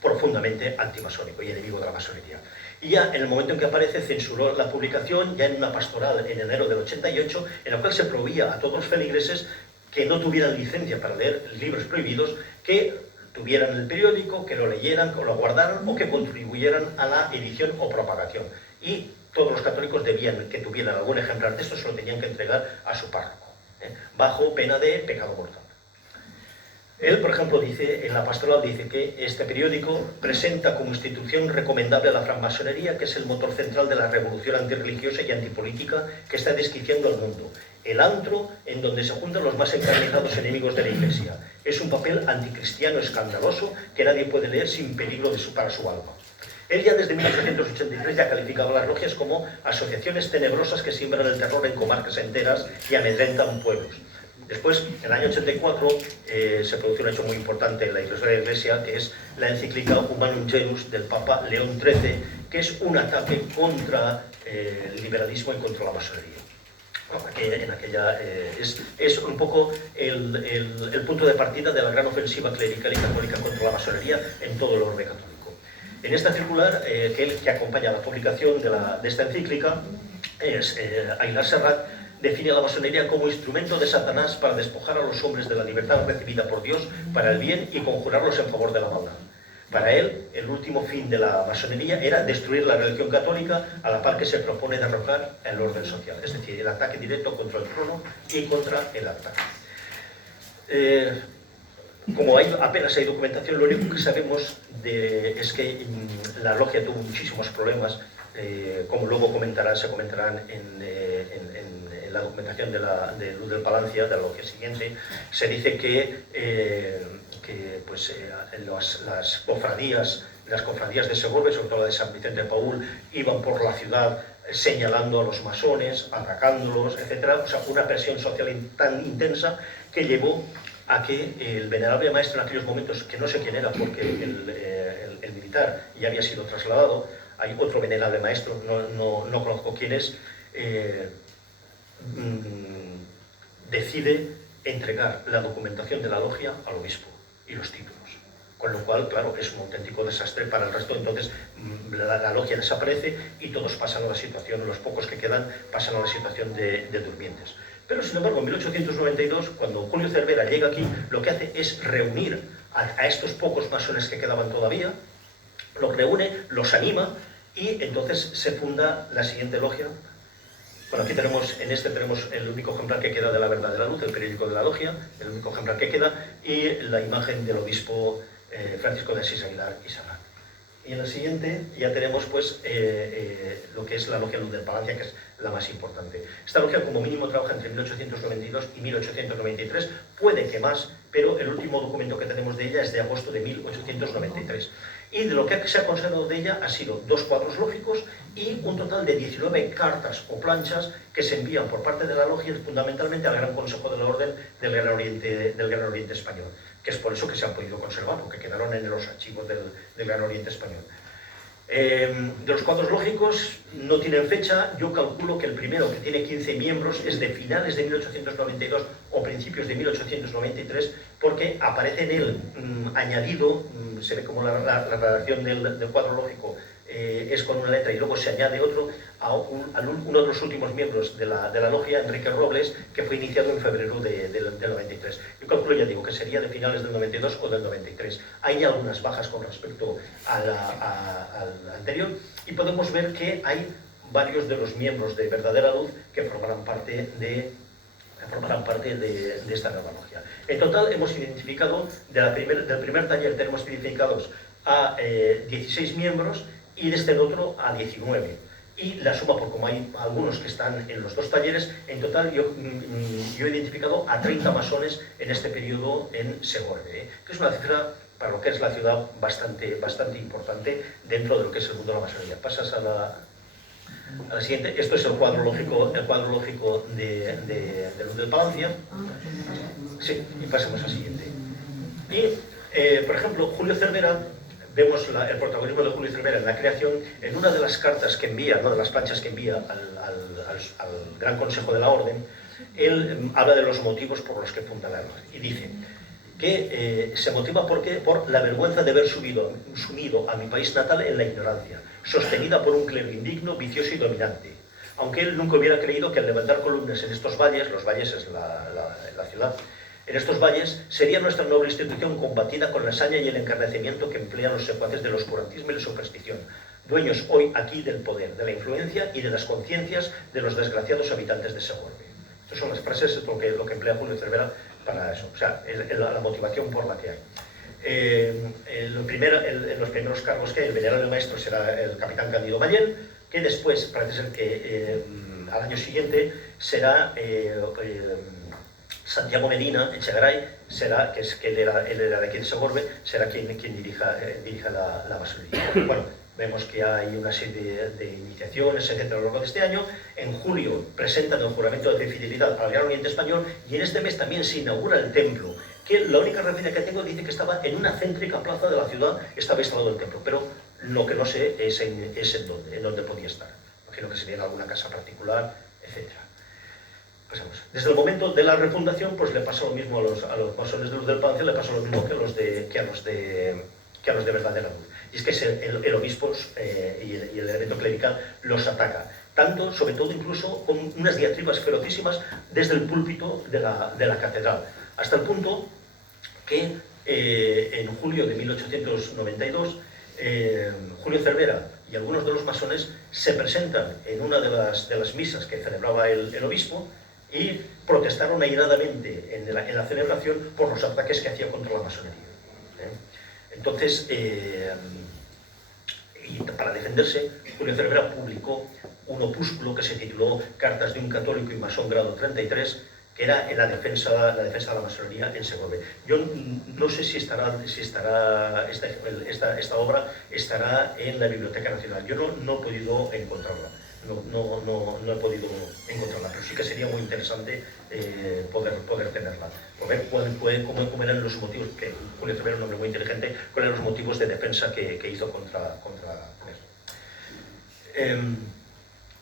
profundamente antimasónico y enemigo de la masonería. Y ya en el momento en que aparece, censuró la publicación, ya en una pastoral en enero del 88, en la cual se prohibía a todos los feligreses que no tuvieran licencia para leer libros prohibidos, que tuvieran el periódico, que lo leyeran, que lo guardaran o que contribuyeran a la edición o propagación. Y todos los católicos debían, que tuvieran algún ejemplar de esto, se lo tenían que entregar a su párroco, bajo pena de pecado mortal. Él, por ejemplo, dice, en la pastoral dice que este periódico presenta como institución recomendable a la francmasonería, que es el motor central de la revolución antirreligiosa y antipolítica que está desquiciando al mundo. El antro en donde se juntan los más encarnizados enemigos de la Iglesia. Es un papel anticristiano escandaloso que nadie puede leer sin peligro para su alma. Él ya desde 1883 ya calificaba a las logias como asociaciones tenebrosas que siembran el terror en comarcas enteras y amedrentan pueblos. Después, en el año 84, se produjo un hecho muy importante en la historia de la Iglesia, que es la encíclica Humanum Genus del Papa León XIII, que es un ataque contra el liberalismo y contra la masonería. Es un poco el punto de partida de la gran ofensiva clerical y católica contra la masonería en todo el orbe católico. En esta circular, que acompaña la publicación de esta encíclica, Aguilar Serrat define a la masonería como instrumento de Satanás para despojar a los hombres de la libertad recibida por Dios para el bien y conjurarlos en favor de la maldad. Para él, el último fin de la masonería era destruir la religión católica a la par que se propone derrocar el orden social, es decir, el ataque directo contra el trono y contra el altar. Como apenas hay documentación, lo único que sabemos es que la logia tuvo muchísimos problemas, como luego se comentarán en la documentación de Luz del Palancia, de la logia siguiente. Se dice que las cofradías de Segovia, sobre todo la de San Vicente de Paúl, iban por la ciudad señalando a los masones, atacándolos, etc. O sea, una presión social tan intensa que llevó a que el venerable maestro en aquellos momentos, que no sé quién era porque el militar ya había sido trasladado, hay otro venerable maestro, no conozco quién es, decide entregar la documentación de la logia al obispo y los títulos. Con lo cual, claro, es un auténtico desastre para el resto. Entonces la logia desaparece y todos pasan a la situación, los pocos que quedan pasan a la situación de durmientes. Pero sin embargo, en 1892, cuando Julio Cervera llega aquí, lo que hace es reunir a estos pocos masones que quedaban todavía, los reúne, los anima y entonces se funda la siguiente logia. Bueno, aquí tenemos el único ejemplar que queda de La Verdadera Luz, el periódico de la logia, el único ejemplar que queda, y la imagen del obispo Francisco de Asís Aguilar y Serrat. Y en la siguiente ya tenemos pues lo que es la logia Luz del Palancia, que es la más importante. Esta logia como mínimo trabaja entre 1892 y 1893, puede que más, pero el último documento que tenemos de ella es de agosto de 1893. Y de lo que se ha conservado de ella ha sido 2 cuadros lógicos y un total de 19 cartas o planchas que se envían por parte de la logia fundamentalmente al Gran Consejo de la Orden del Gran Oriente Español, que es por eso que se han podido conservar, porque quedaron en los archivos del Gran Oriente Español. De los cuadros lógicos no tienen fecha. Yo calculo que el primero, que tiene 15 miembros, es de finales de 1892 o principios de 1893, porque aparece en él añadido, se ve como la redacción del cuadro lógico es con una letra y luego se añade otro, a uno de los últimos miembros de la logia, Enrique Robles, que fue iniciado en febrero del 93. Yo calculo, ya digo, que sería de finales del 92 o del 93. Hay algunas bajas con respecto al anterior y podemos ver que hay varios de los miembros de Verdadera Luz que formarán parte de esta nueva logia. En total hemos identificado, del primer taller tenemos identificados a 16 miembros y de este otro a 19. Y la suma, por como hay algunos que están en los 2 talleres, en total yo he identificado a 30 masones en este periodo en Segovia, que es una cifra para lo que es la ciudad bastante importante dentro de lo que es el mundo de la masonería. Pasas a la siguiente. Esto es el cuadro lógico de Luz del Palancia. Sí, y pasamos al siguiente. Y, por ejemplo, Julio Cervera vemos el protagonismo de Julio Cervera en la creación en una de las cartas que envía, una de las planchas que envía al Gran Consejo de la Orden. Él habla de los motivos por los que funda la orden y dice que se motiva por la vergüenza de haber sumido a mi país natal en la ignorancia, sostenida por un clero indigno, vicioso y dominante. Aunque él nunca hubiera creído que al levantar columnas en estos valles, los valles es la ciudad, en estos valles sería nuestra noble institución combatida con la saña y el encarnecimiento que emplean los secuaces del oscurantismo y la superstición, dueños hoy aquí del poder, de la influencia y de las conciencias de los desgraciados habitantes de Segorbe. Estas son las frases, lo que emplea Julio Cervera para eso, o sea, la motivación por la que hay. En los primeros cargos que hay, el venerable maestro será el capitán Cándido Mayén, que después, parece ser que al año siguiente será Santiago Medina Echegaray, que él era de aquí de Segorbe, será quien dirija la masonería. Bueno, vemos que hay una serie de iniciaciones, etc. a lo largo de este año. En julio presentan el juramento de fidelidad al Gran Oriente Español y en este mes también se inaugura el templo, que la única referencia que tengo dice que estaba en una céntrica plaza de la ciudad, estaba instalado el templo, pero lo que no sé es en dónde podía estar. Imagino que sería en alguna casa particular, etc. Pasamos. Desde el momento de la refundación, pues le pasó lo mismo a los masones de Luz del Palacio, le pasó lo mismo que a los de Verdadera Luz. Y es que el obispo y el elemento clerical los ataca. Tanto, sobre todo, incluso con unas diatribas ferocísimas desde el púlpito de la catedral. Hasta el punto que en julio de 1892, Julio Cervera y algunos de los masones se presentan en una de las misas que celebraba el obispo y protestaron airadamente en la celebración por los ataques que hacía contra la masonería. Entonces, y para defenderse, Julio Cervera publicó un opúsculo que se tituló Cartas de un católico y masón grado 33, que era la defensa de la masonería en Segorbe. Yo no sé si esta obra estará en la Biblioteca Nacional. Yo no he podido encontrarla. No he podido encontrarla, pero sí que sería muy interesante poder tenerla. Por ver cómo eran los motivos, que Julio Cervera es un hombre muy inteligente, cuáles eran los motivos de defensa que hizo contra eso.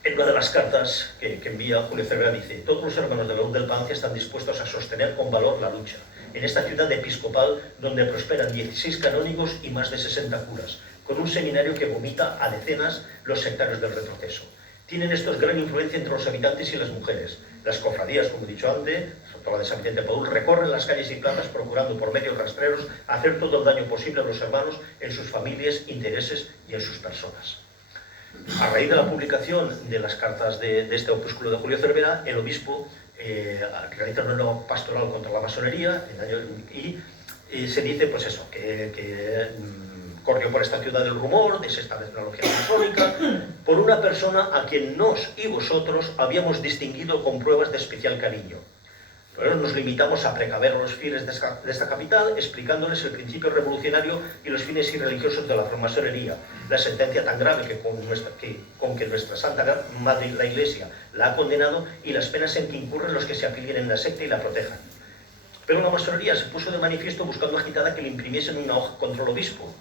En una de las cartas que envía Julio Cervera dice: todos los hermanos de la Luz del Palacio están dispuestos a sostener con valor la lucha en esta ciudad episcopal donde prosperan 16 canónigos y más de 60 curas, con un seminario que vomita a decenas los sectarios del retroceso. Tienen estos gran influencia entre los habitantes y las mujeres. Las cofradías, como he dicho antes, sobre todo la de San Vicente de Paúl, recorren las calles y plazas procurando por medios rastreros hacer todo el daño posible a los hermanos en sus familias, intereses y en sus personas. A raíz de la publicación de las cartas de este opúsculo de Julio Cervera, el obispo realiza una nueva pastoral contra la masonería y se dice, pues eso, que corrió por esta ciudad del rumor, de esta tecnología masónica, por una persona a quien nos y vosotros habíamos distinguido con pruebas de especial cariño. Pero nos limitamos a precaver a los fieles de esta capital, explicándoles el principio revolucionario y los fines irreligiosos de la francmasonería, la sentencia tan grave con que nuestra Santa Madre, la Iglesia, la ha condenado, y las penas en que incurren los que se afilien en la secta y la protejan. Pero la masonería se puso de manifiesto buscando agitada que le imprimiesen una hoja contra el obispo.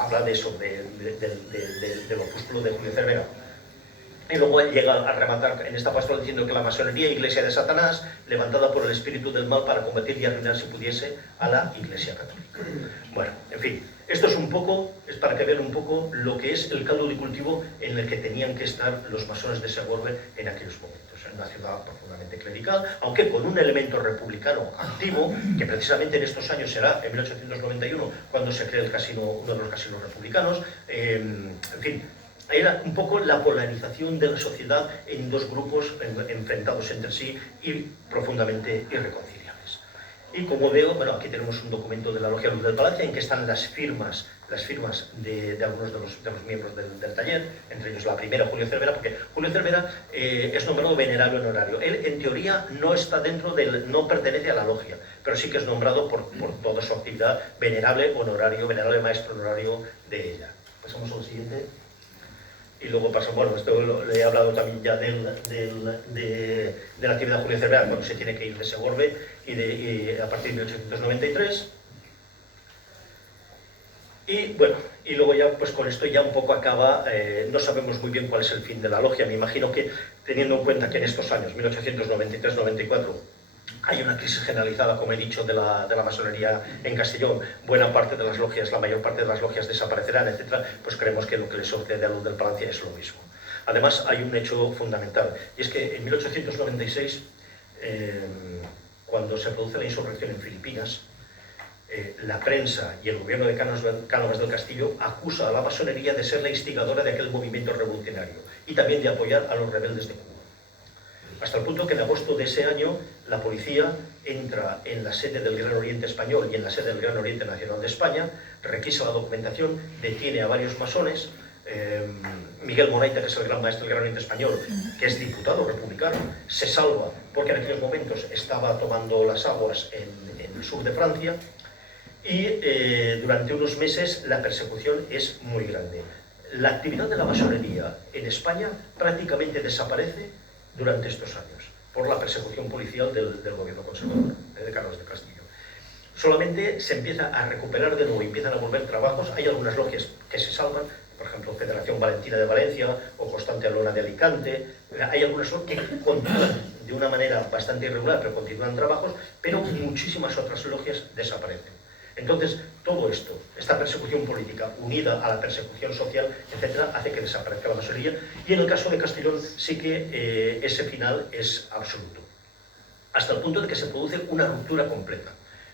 Habla de eso, del opúsculo de Julio Cervera. Y luego él llega a rematar en esta pastoral diciendo que la masonería, iglesia de Satanás, levantada por el espíritu del mal para combatir y arruinar si pudiese a la Iglesia Católica. Bueno, en fin, esto es para que vean un poco lo que es el caldo de cultivo en el que tenían que estar los masones de Segorbe en aquellos momentos. En una ciudad profundamente clerical, aunque con un elemento republicano activo, que precisamente en estos años será en 1891 cuando se crea uno de los casinos republicanos. En fin, era un poco la polarización de la sociedad en dos grupos enfrentados entre sí y profundamente irreconciliables. Y como veo, bueno, aquí tenemos un documento de la Logia Luz del Palacio en que están las firmas de algunos de los miembros del taller, entre ellos la primera, Julio Cervera, porque Julio Cervera es nombrado venerable honorario. Él, en teoría, no pertenece a la logia, pero sí que es nombrado por toda su actividad venerable honorario, venerable maestro honorario de ella. Pasamos a lo siguiente. Y luego pasamos, bueno, esto le he hablado también ya de la actividad de Julio Cervera cuando se tiene que ir de Segorbe y a partir de 1893. Y bueno, y luego ya pues con esto ya un poco acaba, no sabemos muy bien cuál es el fin de la logia. Me imagino que teniendo en cuenta que en estos años, 1893-94, hay una crisis generalizada, como he dicho, de la masonería en Castellón, buena parte de las logias, la mayor parte de las logias desaparecerán, etcétera, pues creemos que lo que les sucede a Luz del Palacio es lo mismo. Además, hay un hecho fundamental, y es que en 1896, cuando se produce la insurrección en Filipinas, la prensa y el gobierno de Cánovas del Castillo acusa a la masonería de ser la instigadora de aquel movimiento revolucionario y también de apoyar a los rebeldes de Cuba. Hasta el punto que en agosto de ese año la policía entra en la sede del Gran Oriente Español y en la sede del Gran Oriente Nacional de España, requisa la documentación, detiene a varios masones. Miguel Moraita, que es el gran maestro del Gran Oriente Español, que es diputado republicano, se salva porque en aquellos momentos estaba tomando las aguas en el sur de Francia. Y durante unos meses la persecución es muy grande. La actividad de la masonería en España prácticamente desaparece durante estos años por la persecución policial del gobierno conservador, de Cánovas del Castillo. Solamente se empieza a recuperar de nuevo, empiezan a volver trabajos. Hay algunas logias que se salvan, por ejemplo, Federación Valentina de Valencia o Constante Alona de Alicante. Hay algunas que continúan de una manera bastante irregular, pero continúan trabajos, pero muchísimas otras logias desaparecen. Entonces, todo esto, esta persecución política unida a la persecución social, etcétera, hace que desaparezca la masonería, y en el caso de Castellón sí que ese final es absoluto, hasta el punto de que se produce una ruptura completa.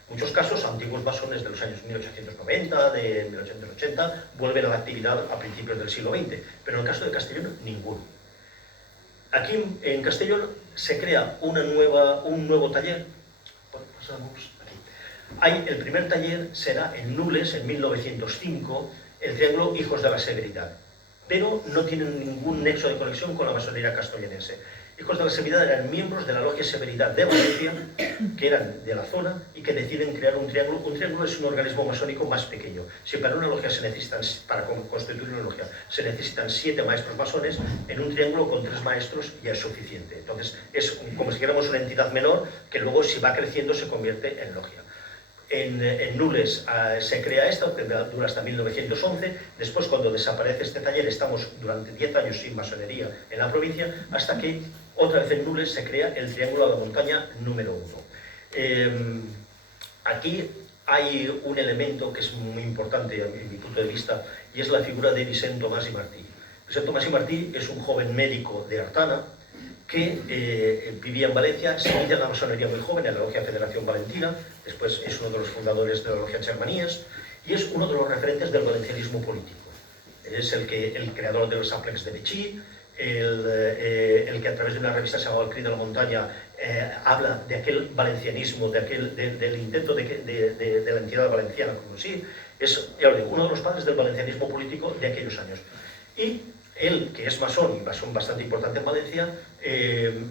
En muchos casos, antiguos masones de los años 1890, de 1880, vuelven a la actividad a principios del siglo XX, pero en el caso de Castellón, ninguno. Aquí en Castellón se crea un nuevo taller. Pasamos. El primer taller será en Nules, en 1905, el Triángulo Hijos de la Severidad, pero no tienen ningún nexo de conexión con la masonería castellonense. Hijos de la Severidad eran miembros de la Logia Severidad de Valencia, que eran de la zona y que deciden crear un triángulo. Un triángulo es un organismo masónico más pequeño. Si para una logia para constituir una logia se necesitan 7 maestros masones, en un triángulo con 3 maestros ya es suficiente. Entonces es como si fuéramos una entidad menor que luego, si va creciendo, se convierte en logia. En Nules se crea esto, que dura hasta 1911. Después, cuando desaparece este taller, estamos durante 10 años sin masonería en la provincia, hasta que otra vez en Nules se crea el Triángulo de la Montaña número 1. Aquí hay un elemento que es muy importante en mi punto de vista, y es la figura de Vicent Tomàs i Martí. Vicent Tomàs i Martí es un joven médico de Artana que vivía en Valencia, se inicia en la masonería muy joven, en la Logia Federación Valentina, después es uno de los fundadores de la Logia Germanías, y es uno de los referentes del valencianismo político. Es el creador de los Aplecs de Vichy, el que a través de una revista llamada El Cri de la Montaña habla de aquel valencianismo, del intento de la entidad valenciana, como sí, es uno de los padres del valencianismo político de aquellos años. Y él, que es masón y masón bastante importante en Valencia,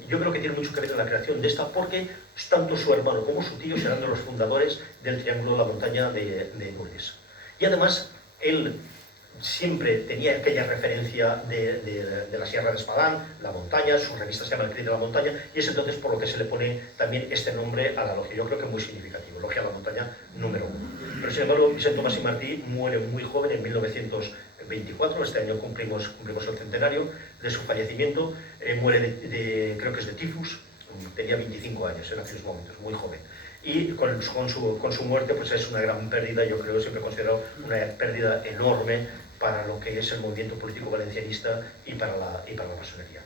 yo creo que tiene mucho que ver en la creación de esta, porque tanto su hermano como su tío serán de los fundadores del Triángulo de la Montaña de Nules. Y además, él siempre tenía aquella referencia de la Sierra de Espadán, la montaña, su revista se llama El Cri de la Montaña, y es entonces por lo que se le pone también este nombre a la logia. Yo creo que es muy significativo, Logia de la Montaña número 1. Pero sin embargo, Vicent Tomàs i Martí muere muy joven, en 1924, este año cumplimos el centenario de su fallecimiento. Muere creo que es de tifus, tenía 25 años en aquellos momentos, muy joven. Y con su muerte pues es una gran pérdida, yo creo, siempre he considerado una pérdida enorme para lo que es el movimiento político valencianista y para la masonería.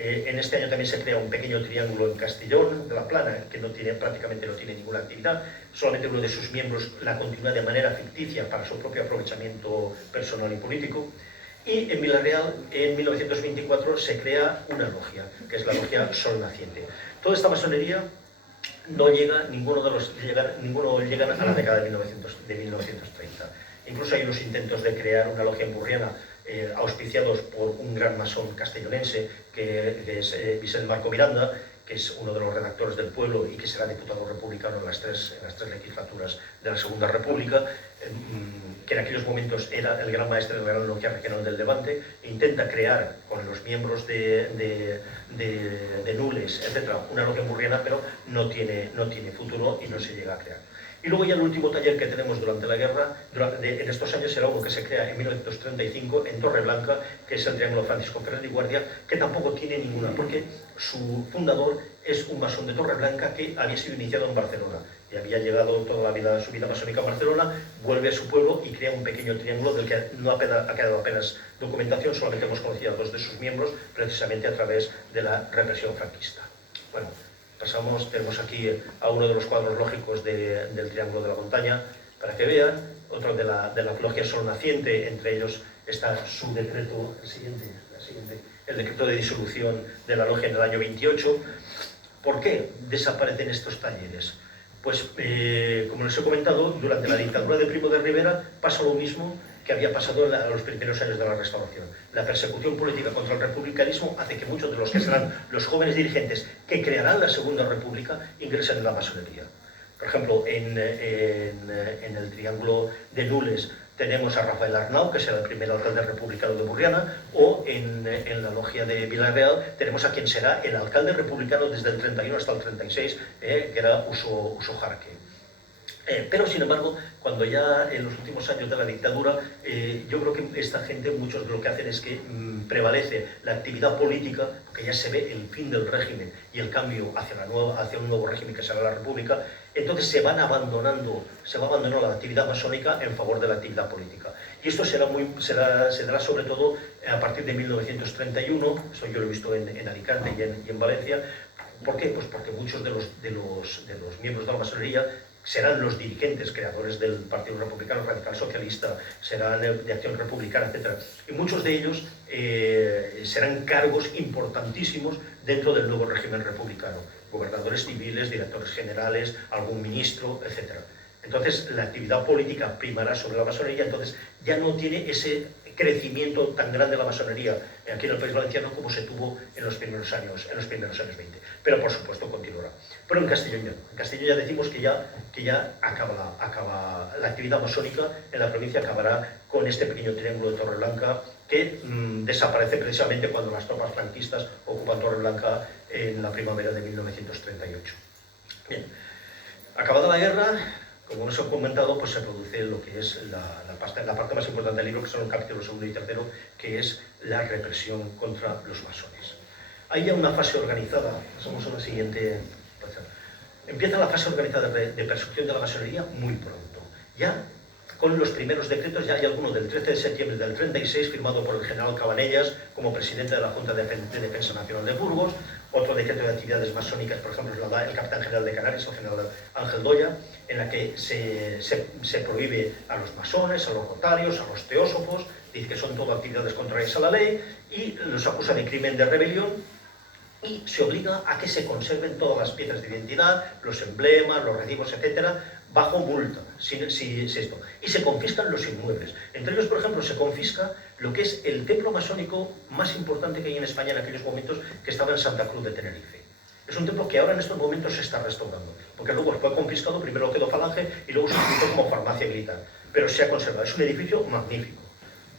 En este año también se crea un pequeño triángulo en Castellón de la Plana, que prácticamente no tiene ninguna actividad. Solamente uno de sus miembros la continúa de manera ficticia para su propio aprovechamiento personal y político. Y en Villarreal, en 1924, se crea una logia, que es la Logia Sol Naciente. Toda esta masonería no llega, ninguno llega a la década de 1930. Incluso hay unos intentos de crear una logia empurriana auspiciados por un gran masón castellonense, que es Vicent Marco Miranda, que es uno de los redactores del Pueblo y que será diputado republicano en las tres legislaturas de la Segunda República, que en aquellos momentos era el gran maestro de la Gran Logia Regional del Levante. Intenta crear con los miembros de Nules, etc., una logia murriana, pero no tiene futuro y no se llega a crear. Y luego ya el último taller que tenemos durante la guerra, en estos años, será uno que se crea en 1935 en Torreblanca, que es el Triángulo Francisco Ferrer y Guardia, que tampoco tiene ninguna, porque su fundador es un masón de Torreblanca que había sido iniciado en Barcelona y había llegado toda su vida masónica a Barcelona, vuelve a su pueblo y crea un pequeño triángulo del que no ha quedado apenas documentación, solamente hemos conocido a dos de sus miembros, precisamente a través de la represión franquista. Bueno, tenemos aquí a uno de los cuadros lógicos del Triángulo de la Montaña, para que vean, otro de la logia Sol Naciente, entre ellos está su decreto, el decreto de disolución de la logia en el año 28. ¿Por qué desaparecen estos talleres? Pues, como les he comentado, durante la dictadura de Primo de Rivera pasa lo mismo que había pasado en los primeros años de la Restauración. La persecución política contra el republicanismo hace que muchos de los que serán los jóvenes dirigentes que crearán la Segunda República ingresen en la masonería. Por ejemplo, en el Triángulo de Nules tenemos a Rafael Arnau, que será el primer alcalde republicano de Burriana, o en la logia de Villarreal tenemos a quien será el alcalde republicano desde el 31 hasta el 36, que era Uso Jarque. Pero, sin embargo, cuando ya en los últimos años de la dictadura, yo creo que esta gente, muchos de lo que hacen es que prevalece la actividad política, porque ya se ve el fin del régimen y el cambio hacia un nuevo régimen que será la República, entonces se va abandonando la actividad masónica en favor de la actividad política. Y esto se dará sobre todo a partir de 1931, esto yo lo he visto en Alicante y en Valencia. ¿Por qué? Pues porque muchos de los miembros de la masonería serán los dirigentes creadores del Partido Republicano Radical Socialista, serán de Acción Republicana, etc. Y muchos de ellos serán cargos importantísimos dentro del nuevo régimen republicano. Gobernadores civiles, directores generales, algún ministro, etc. Entonces, la actividad política primará sobre la masonería, entonces ya no tiene ese crecimiento tan grande de la masonería aquí en el País Valenciano como se tuvo en los primeros años 20. Pero, por supuesto, continuará. Pero en Castellón ya no. En Castellón ya decimos que ya acaba la actividad masónica en la provincia, acabará con este pequeño triángulo de Torreblanca que desaparece precisamente cuando las tropas franquistas ocupan Torreblanca en la primavera de 1938. Bien, acabada la guerra, como os he comentado, pues se produce lo que es la parte más importante del libro, que son los capítulos 2 y 3, que es la represión contra los masones. Hay ya una fase organizada, pasamos a la siguiente. Empieza la fase organizada de persecución de la masonería muy pronto. Ya con los primeros decretos, ya hay alguno del 13 de septiembre del 36, firmado por el general Cabanellas como presidente de la Junta de Defensa Nacional de Burgos, otro decreto de actividades masónicas, por ejemplo, el capitán general de Canarias, el general Ángel Doya, en la que se prohíbe a los masones, a los rotarios, a los teósofos, dice que son todo actividades contrarias a la ley, y los acusa de crimen de rebelión, y se obliga a que se conserven todas las piezas de identidad, los emblemas, los recibos, etcétera, bajo multa, y se confiscan los inmuebles. Entre ellos, por ejemplo, se confisca lo que es el templo masónico más importante que hay en España en aquellos momentos, que estaba en Santa Cruz de Tenerife. Es un templo que ahora en estos momentos se está restaurando, porque luego fue confiscado, primero quedó Falange y luego se utilizó como farmacia militar, pero se ha conservado. Es un edificio magnífico,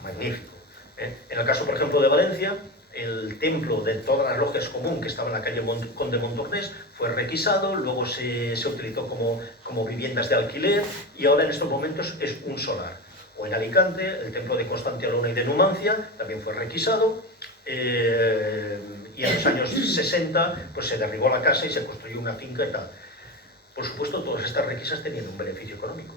magnífico. En el caso, por ejemplo, de Valencia, el templo de todas las logias común que estaba en la calle Conde Montornés fue requisado, luego se utilizó como viviendas de alquiler y ahora en estos momentos es un solar. O en Alicante, el templo de Constantiolona y de Numancia también fue requisado, y en los años 60 pues se derribó la casa y se construyó una finca y tal. Por supuesto, todas estas requisas tenían un beneficio económico.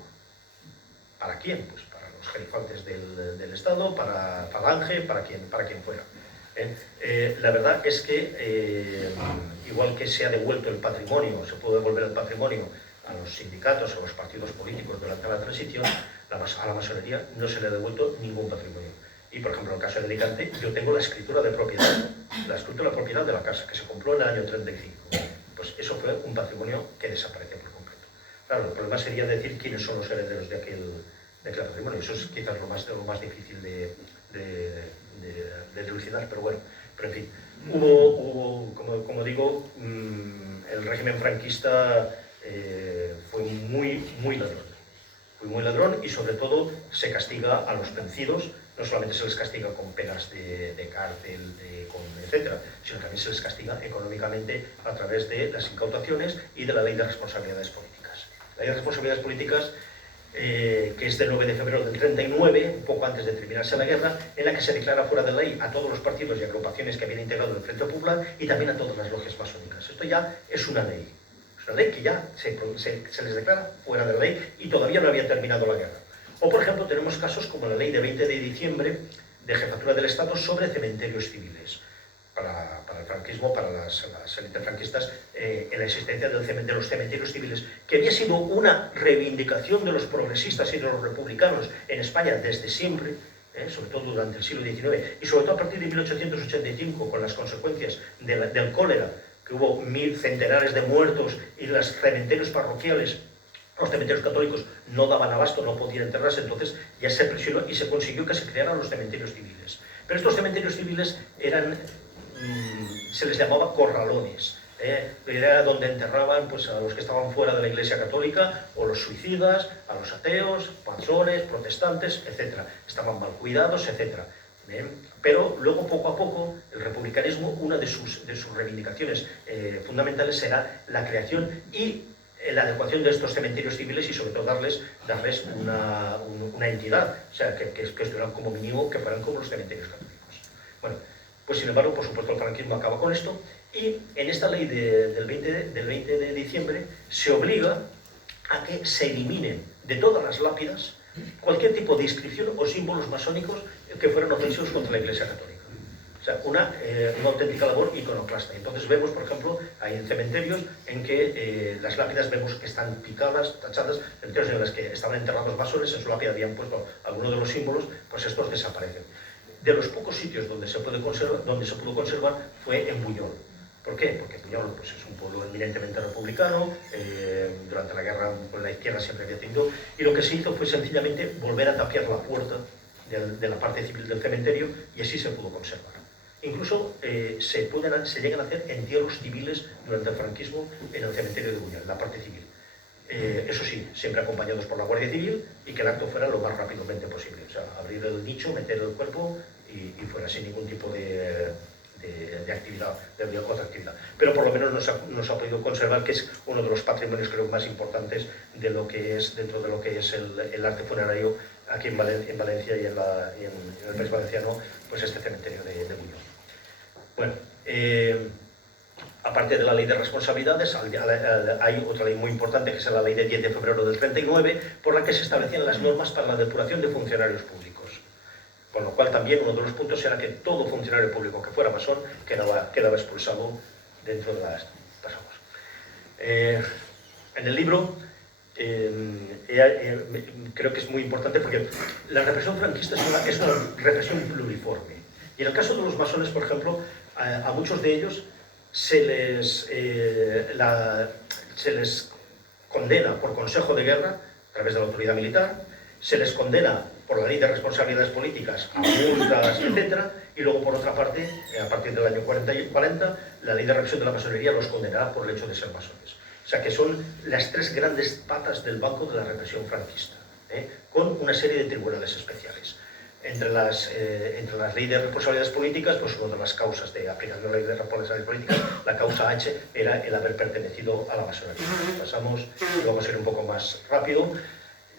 ¿Para quién? Pues para los gerifantes del Estado, para Falange, para quien fuera. La verdad es que, igual que se ha devuelto el patrimonio, se puede devolver el patrimonio a los sindicatos, a los partidos políticos durante la transición, a la masonería no se le ha devuelto ningún patrimonio. Y, por ejemplo, en el caso de Alicante, yo tengo la escritura de propiedad de la casa, que se compró en el año 35. Pues eso fue un patrimonio que desapareció por completo. Claro, el problema sería decir quiénes son los herederos de aquel patrimonio. Eso es quizás lo más difícil de dilucidar, pero bueno, pero en fin, hubo como digo, el régimen franquista fue muy ladrón, y sobre todo se castiga a los vencidos. No solamente se les castiga con penas de cárcel, etcétera, sino también se les castiga económicamente a través de las incautaciones y de la ley de responsabilidades políticas. La ley de responsabilidades políticas, que es del 9 de febrero del 39, un poco antes de terminarse la guerra, en la que se declara fuera de ley a todos los partidos y agrupaciones que habían integrado el Frente Popular y también a todas las logias masónicas. Esto ya es una ley. Es una ley que ya se les declara fuera de la ley y todavía no había terminado la guerra. O, por ejemplo, tenemos casos como la ley de 20 de diciembre de Jefatura del Estado sobre cementerios civiles. Para el franquismo, para las élites franquistas, en la existencia de los cementerios civiles, que había sido una reivindicación de los progresistas y de los republicanos en España desde siempre, sobre todo durante el siglo XIX, y sobre todo a partir de 1885, con las consecuencias del cólera, que hubo centenares de muertos y los cementerios parroquiales, los cementerios católicos no daban abasto, no podían enterrarse, entonces ya se presionó y se consiguió que se crearan los cementerios civiles. Pero estos cementerios civiles se les llamaba corralones, era donde enterraban pues, a los que estaban fuera de la Iglesia Católica, o los suicidas, a los ateos, masones, protestantes, etc. Estaban mal cuidados, etc. Pero luego, poco a poco, el republicanismo, una de sus reivindicaciones fundamentales será la creación y la adecuación de estos cementerios civiles y sobre todo darles una entidad, o sea, que estuvieran como mínimo, que fueran como los cementerios católicos. Bueno, pues sin embargo, por supuesto, el franquismo acaba con esto y en esta ley del 20 de diciembre se obliga a que se eliminen de todas las lápidas cualquier tipo de inscripción o símbolos masónicos que fueran ofensivos contra la Iglesia Católica. O sea, una auténtica labor iconoclasta. Entonces vemos, por ejemplo, hay cementerios en que las lápidas vemos que están picadas, tachadas, cementerios en los que estaban enterrados masones, en su lápida habían puesto algunos de los símbolos, pues estos desaparecen. De los pocos sitios donde se pudo conservar fue en Buñol. ¿Por qué? Porque Buñol pues, es un pueblo eminentemente republicano, durante la guerra pues, la izquierda siempre había tenido, y lo que se hizo fue sencillamente volver a tapiar la puerta de la parte civil del cementerio y así se pudo conservar. Incluso se llegan a hacer entierros civiles durante el franquismo en el cementerio de Buñol, la parte civil. Eso sí, siempre acompañados por la Guardia Civil y que el acto fuera lo más rápidamente posible. O sea, abrir el nicho, meter el cuerpo y fuera sin ningún tipo de actividad, de otra actividad. Pero por lo menos nos ha podido conservar, que es uno de los patrimonios creo más importantes de lo que es, dentro de lo que es el arte funerario aquí en Valencia y en el país valenciano, pues este cementerio de Buñol. Bueno, aparte de la ley de responsabilidades, hay otra ley muy importante que es la ley de 10 de febrero del 39, por la que se establecían las normas para la depuración de funcionarios públicos. Con lo cual también uno de los puntos era que todo funcionario público que fuera masón quedaba expulsado dentro de las pasamos. En el libro creo que es muy importante porque la represión franquista es una represión pluriforme. Y en el caso de los masones, por ejemplo, a muchos de ellos se les condena por consejo de guerra a través de la autoridad militar, se les condena por la ley de responsabilidades políticas a multas, etc. Y luego, por otra parte, a partir del año 40, la ley de represión de la masonería los condenará por el hecho de ser masones. O sea que son las tres grandes patas del banco de la represión franquista, con una serie de tribunales especiales. Entre las leyes de responsabilidades políticas, pues una de las causas de aplicación de la ley de responsabilidades políticas, la causa H, era el haber pertenecido a la masonería. Pasamos, y vamos a ir un poco más rápido.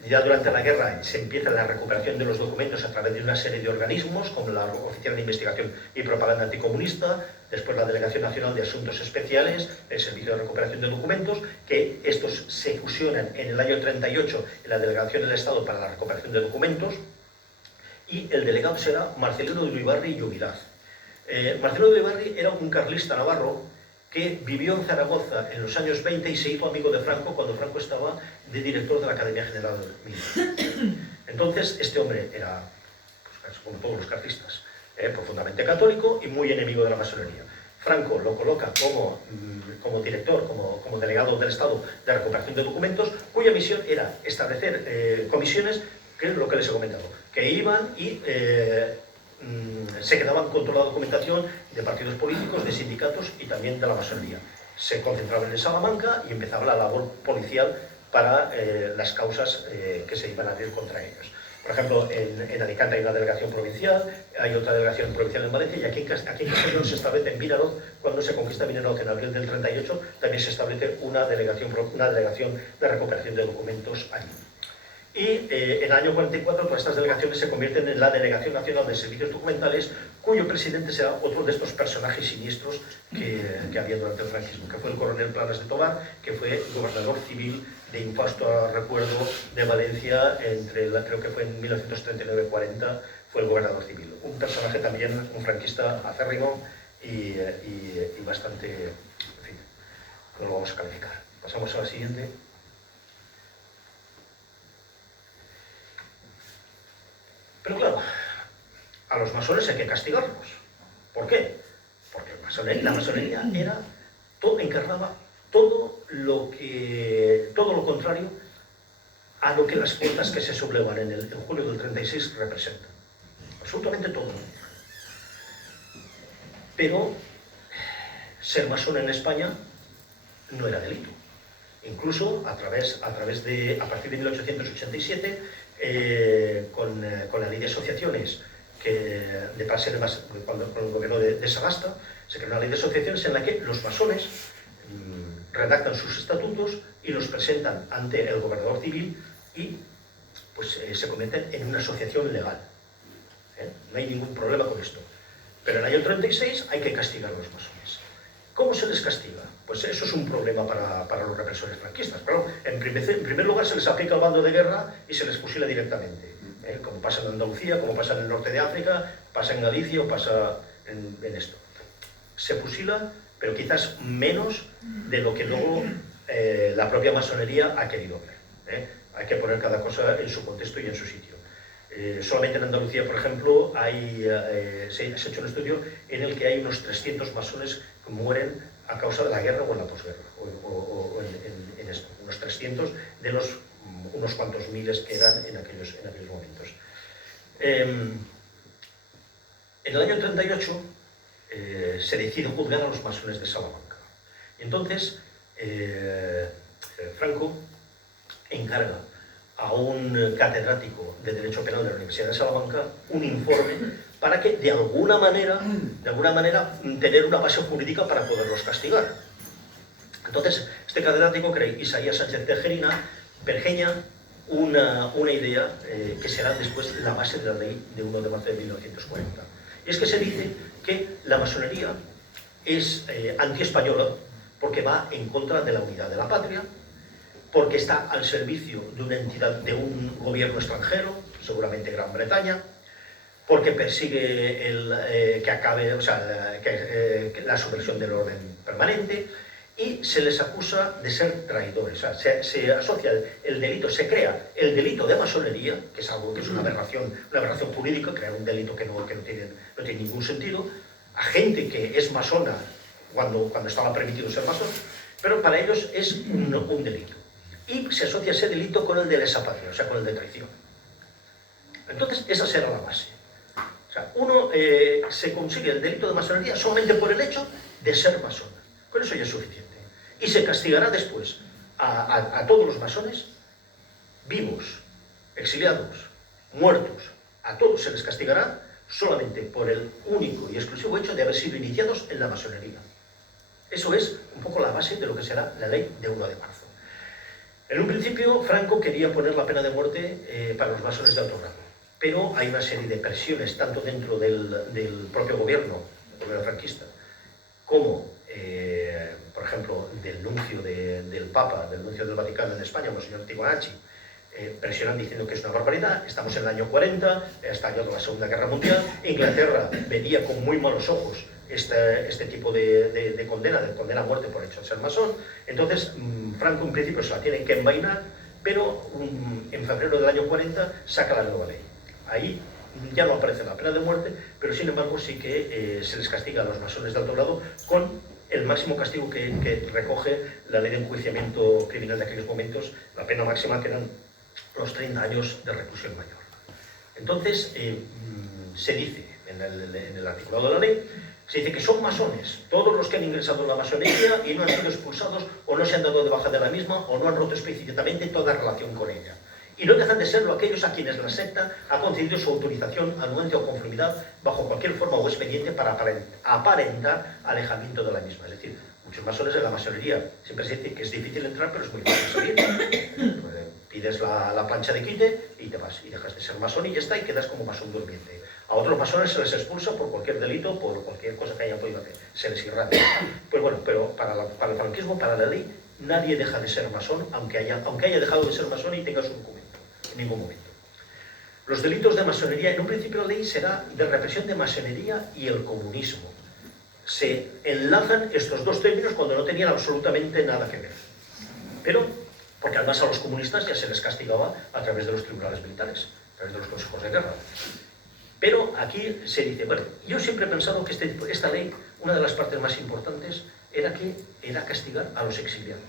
Ya durante la guerra se empieza la recuperación de los documentos a través de una serie de organismos, como la Oficina de Investigación y Propaganda Anticomunista, después la Delegación Nacional de Asuntos Especiales, el Servicio de Recuperación de Documentos, que estos se fusionan en el año 38 en la Delegación del Estado para la Recuperación de Documentos, y el delegado será Marcelino de Ulibarri y Llubilaz. Marcelino de Ulibarri era un carlista navarro que vivió en Zaragoza en los años 20 y se hizo amigo de Franco cuando Franco estaba de director de la Academia General Militar. Entonces, este hombre era, pues, como todos los carlistas, profundamente católico y muy enemigo de la masonería. Franco lo coloca como director, como delegado del Estado de recuperación de documentos, cuya misión era establecer comisiones, que es lo que les he comentado, que iban y se quedaban con toda la documentación de partidos políticos, de sindicatos y también de la masonería. Se concentraban en Salamanca y empezaba la labor policial para las causas que se iban a abrir contra ellos. Por ejemplo, en Alicante hay una delegación provincial, hay otra delegación provincial en Valencia, y aquí en Castellón se establece en Vinaroz, cuando se conquista Vinaroz en abril del 38, también se establece una delegación de recuperación de documentos allí. Y en el año 44 todas estas delegaciones se convierten en la Delegación Nacional de Servicios Documentales, cuyo presidente será otro de estos personajes siniestros que había durante el franquismo, que fue el coronel Planas de Tobar, que fue gobernador civil de infausto recuerdo de Valencia creo que fue en 1939-40, fue el gobernador civil. Un personaje también, un franquista acérrimo y bastante, en fin, no lo vamos a calificar. Pasamos a la siguiente. Pero claro, a los masones hay que castigarlos. ¿Por qué? Porque la masonería encarnaba todo lo contrario a lo que las fuerzas que se sublevan en julio del 36 representan. Absolutamente todo. Pero ser masón en España no era delito. Incluso a partir de 1887, con la ley de asociaciones con el gobierno de Sagasta, se creó una ley de asociaciones en la que los masones redactan sus estatutos y los presentan ante el gobernador civil y pues se convierten en una asociación legal. No hay ningún problema con esto. Pero en el año 36 hay que castigar a los masones. ¿Cómo se les castiga? Pues eso es un problema para los represores franquistas. Pero en primer lugar se les aplica el bando de guerra y se les fusila directamente. Como pasa en Andalucía, como pasa en el norte de África, pasa en Galicia o pasa en esto. Se fusila, pero quizás menos de lo que luego la propia masonería ha querido ver. Hay que poner cada cosa en su contexto y en su sitio. Solamente en Andalucía, por ejemplo, se ha hecho un estudio en el que hay unos 300 masones que mueren a causa de la guerra o en la posguerra, o en esto, unos 300 de los unos cuantos miles que eran en aquellos momentos. En el año 38 se decide juzgar a los masones de Salamanca. Y entonces Franco encarga a un catedrático de Derecho Penal de la Universidad de Salamanca un informe para que de alguna manera tener una base jurídica para poderlos castigar. Entonces, este catedrático, Isaías Sánchez Tejerina, pergeña una idea que será después la base de la ley de 1 de marzo de 1940. Y es que se dice que la masonería es antiespañola porque va en contra de la unidad de la patria, porque está al servicio de una entidad, de un gobierno extranjero, seguramente Gran Bretaña, porque persigue la subversión del orden permanente, y se les acusa de ser traidores. O sea, se asocia el delito, se crea el delito de masonería, que es algo que es una aberración jurídica, crear un delito que no tiene ningún sentido, a gente que es masona cuando estaba permitido ser masón, pero para ellos es un delito. Y se asocia ese delito con el de lesa patria, o sea, con el de traición. Entonces, esa será la base. O sea, uno se consigue el delito de masonería solamente por el hecho de ser masón. Con eso ya es suficiente. Y se castigará después a todos los masones, vivos, exiliados, muertos, a todos se les castigará solamente por el único y exclusivo hecho de haber sido iniciados en la masonería. Eso es un poco la base de lo que será la ley de 1 de marzo. En un principio, Franco quería poner la pena de muerte para los masones de alto grado, pero hay una serie de presiones, tanto dentro del propio gobierno franquista, como, por ejemplo, del nuncio del Papa, del nuncio del Vaticano en España, Monseñor Tigonacci, presionan diciendo que es una barbaridad. Estamos en el año 40, ha estallado la Segunda Guerra Mundial, Inglaterra veía con muy malos ojos este tipo de condena a muerte por hecho de ser masón. Entonces Franco en principio se la tiene que envainar, pero en febrero del año 40 saca la nueva ley. Ahí ya no aparece la pena de muerte, pero sin embargo sí que se les castiga a los masones de alto grado con el máximo castigo que recoge la ley de enjuiciamiento criminal de aquellos momentos, la pena máxima, que eran los 30 años de reclusión mayor. Entonces se dice en el articulado de la ley, se dice que son masones todos los que han ingresado en la masonería y no han sido expulsados o no se han dado de baja de la misma o no han roto explícitamente toda relación con ella. Y no dejan de serlo aquellos a quienes la secta ha concedido su autorización, anuencia o conformidad bajo cualquier forma o expediente para aparentar alejamiento de la misma. Es decir, muchos masones de la masonería siempre se dice que es difícil entrar, pero es muy fácil salir. Pides la plancha de quite y te vas, y dejas de ser masón y ya está, y quedas como masón durmiente. A otros masones se les expulsa por cualquier delito, por cualquier cosa que hayan podido hacer, se les irradia. Pues bueno, pero para el franquismo, para la ley, nadie deja de ser masón, aunque haya dejado de ser masón y tenga su documento, en ningún momento. Los delitos de masonería, en un principio la ley será de represión de masonería y el comunismo. Se enlazan estos dos términos cuando no tenían absolutamente nada que ver. Pero, porque además a los comunistas ya se les castigaba a través de los tribunales militares, a través de los consejos de guerra. Pero aquí se dice, bueno, yo siempre he pensado que esta ley, una de las partes más importantes, era castigar a los exiliados.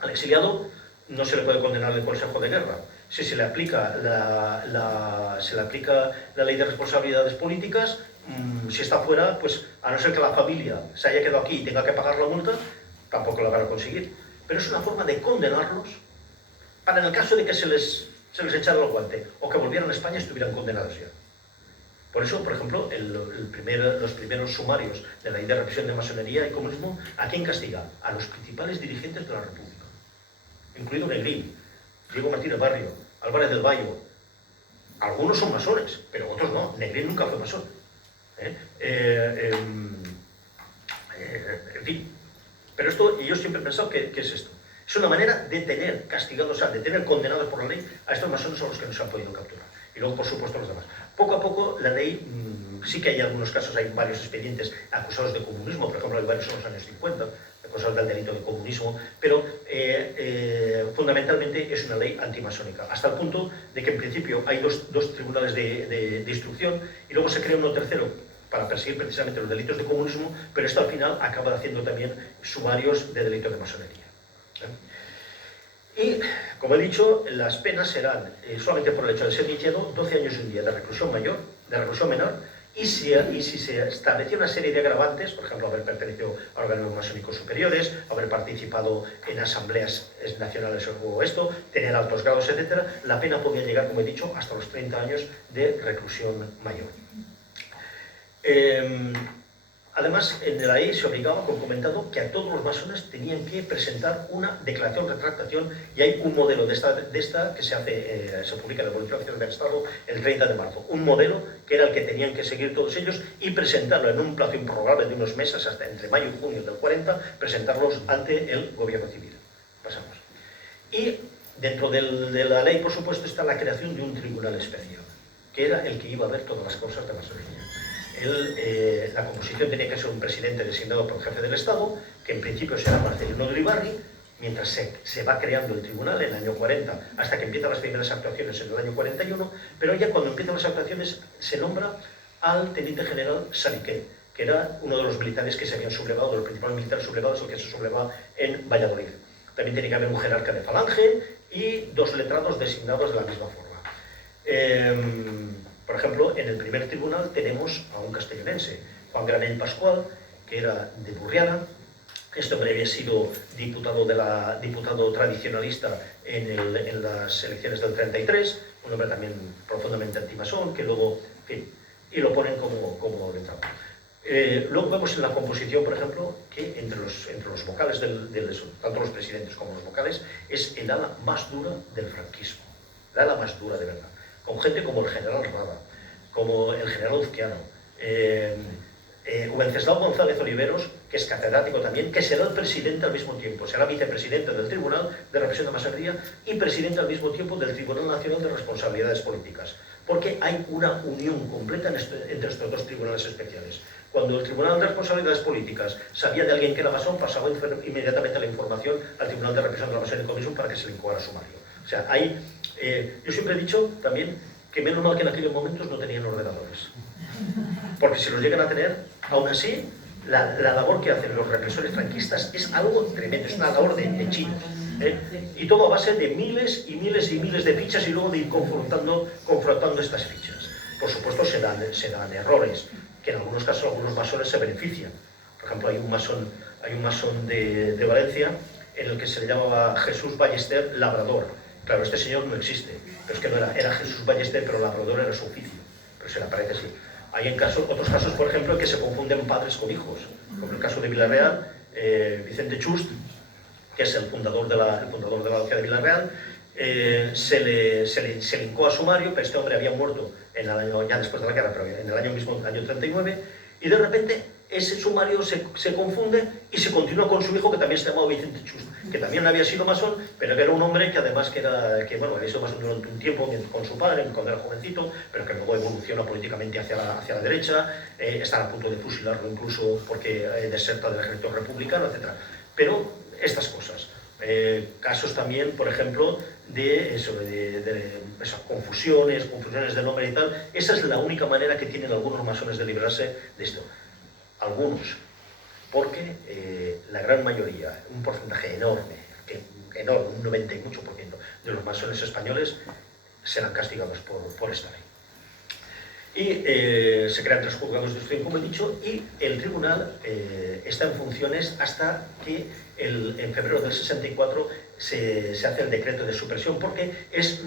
Al exiliado no se le puede condenar el Consejo de Guerra. Si se le aplica la ley de responsabilidades políticas, si está fuera, pues a no ser que la familia se haya quedado aquí y tenga que pagar la multa, tampoco la van a conseguir. Pero es una forma de condenarlos para en el caso de que se les echara el guante o que volvieran a España y estuvieran condenados ya. Por eso, por ejemplo, los primeros sumarios de la ley de represión de masonería y comunismo, ¿a quién castiga? A los principales dirigentes de la República, incluido Negrín, Diego Martínez Barrio, Álvarez del Valle. Algunos son masones, pero otros no. Negrín nunca fue masón. En fin. Pero esto, y yo siempre he pensado que es esto. Es una manera de tener castigados, o sea, de tener condenados por la ley a estos masones a los que no se han podido capturar. Y luego, por supuesto, los demás. Poco a poco, la ley, sí que hay algunos casos, hay varios expedientes acusados de comunismo, por ejemplo, hay varios en los años 50, acusados del delito de comunismo, pero fundamentalmente es una ley antimasónica, hasta el punto de que en principio hay dos tribunales de instrucción y luego se crea uno tercero para perseguir precisamente los delitos de comunismo, pero esto al final acaba haciendo también sumarios de delitos de masonería. Y, como he dicho, las penas serán, solamente por el hecho de ser iniciado, 12 años y un día de reclusión menor, y si se establecía una serie de agravantes, por ejemplo, haber pertenecido a organismos masónicos superiores, haber participado en asambleas nacionales o esto, tener altos grados, etc., la pena podía llegar, como he dicho, hasta los 30 años de reclusión mayor. Además, en la ley se obligaba, como comentado, que a todos los masones tenían que presentar una declaración de retractación, y hay un modelo de esta que se publica en el Boletín Oficial del Estado el 30 de marzo. Un modelo que era el que tenían que seguir todos ellos y presentarlo en un plazo improrrogable de unos meses, hasta entre mayo y junio del 40, presentarlos ante el gobierno civil. Pasamos. Y dentro de la ley, por supuesto, está la creación de un tribunal especial, que era el que iba a ver todas las cosas de masonería. La composición tenía que ser un presidente designado por el jefe del Estado, que en principio será Marcelino de Ulibarri, mientras se va creando el tribunal en el año 40, hasta que empiezan las primeras actuaciones en el año 41, pero ya cuando empiezan las actuaciones se nombra al teniente general Saliqué, que era uno de los militares que se habían sublevado, de los principales militares sublevados, el que se subleva en Valladolid. También tiene que haber un jerarca de falange y 2 letrados designados de la misma forma. Por ejemplo, en el primer tribunal tenemos a un castellonense, Juan Granell Pascual, que era de Burriana. Este hombre había sido diputado tradicionalista en las elecciones del 33, un hombre también profundamente antimasón, que luego, en fin, y lo ponen como letrado. Luego vemos en la composición, por ejemplo, que entre los vocales, tanto los presidentes como los vocales, es el ala más dura del franquismo, el ala más dura de verdad, con gente como el general Rada, como el general Uzquiano, Wenceslao González Oliveros, que es catedrático también, que será el presidente al mismo tiempo, será vicepresidente del Tribunal de Represión de Masonería y presidente al mismo tiempo del Tribunal Nacional de Responsabilidades Políticas, porque hay una unión completa entre estos dos tribunales especiales. Cuando el Tribunal de Responsabilidades Políticas sabía de alguien que era masón, pasaba inmediatamente la información al Tribunal de Represión de la Masonería y Comunismo para que se le incoara sumario. O sea, yo siempre he dicho también que menos mal que en aquellos momentos no tenían ordenadores. Porque si los llegan a tener, aún así, la labor que hacen los represores franquistas es algo tremendo, es una labor de chinos. Y todo a base de miles y miles y miles de fichas y luego de ir confrontando estas fichas. Por supuesto se dan errores, que en algunos casos algunos masones se benefician. Por ejemplo, hay un masón de Valencia en el que se le llamaba Jesús Ballester Labrador, Claro, este señor no existe, pero es que no era Jesús Ballester, pero labrador era su oficio, pero se le aparece así. Hay otros casos, por ejemplo, en que se confunden padres con hijos, como el caso de Villarreal, Vicente Chust, que es el fundador de la Logia de Villarreal, se le hincó a sumario, pero este hombre había muerto en el año, ya después de la guerra, pero en el año mismo, en el año 39, y de repente ese sumario se confunde y se continúa con su hijo, que también se llamaba Vicente Chust, que también había sido masón, pero que era un hombre que además había sido masón durante un tiempo con su padre, cuando era jovencito, pero que luego evoluciona políticamente hacia la derecha, están a punto de fusilarlo incluso porque deserta del ejército republicano, etc. Pero estas cosas. Casos también, por ejemplo, de esas confusiones de nombre y tal. Esa es la única manera que tienen algunos masones de librarse de esto. Algunos, porque la gran mayoría, un porcentaje enorme, un 90 y mucho por ciento de los masones españoles serán castigados por esta ley. Y se crean 3 juzgados de instrucción, como he dicho, y el tribunal está en funciones hasta que en febrero del 64 se hace el decreto de supresión, porque es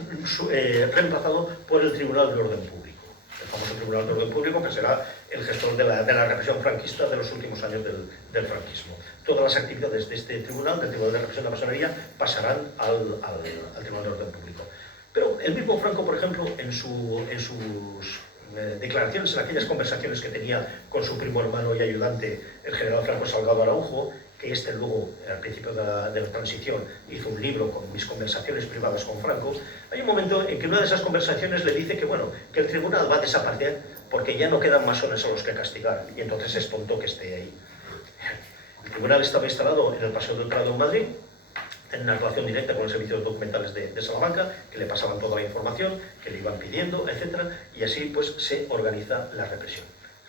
reemplazado por el Tribunal de Orden Público, el famoso Tribunal de Orden Público, que será el gestor de la represión franquista de los últimos años del franquismo. Todas las actividades de este tribunal, del Tribunal de Represión de la Masonería, pasarán al Tribunal de Orden Público. Pero el mismo Franco, por ejemplo, en sus declaraciones, en aquellas conversaciones que tenía con su primo hermano y ayudante, el general Franco Salgado Araujo, que luego, al principio de la transición, hizo un libro con mis conversaciones privadas con Franco. Hay un momento en que una de esas conversaciones le dice que el tribunal va a desaparecer porque ya no quedan masones a los que castigar, y entonces es tonto que esté ahí. El tribunal estaba instalado en el Paseo del Prado en Madrid, en una relación directa con los servicios documentales de Salamanca, que le pasaban toda la información, que le iban pidiendo, etc. Y así pues se organiza la represión.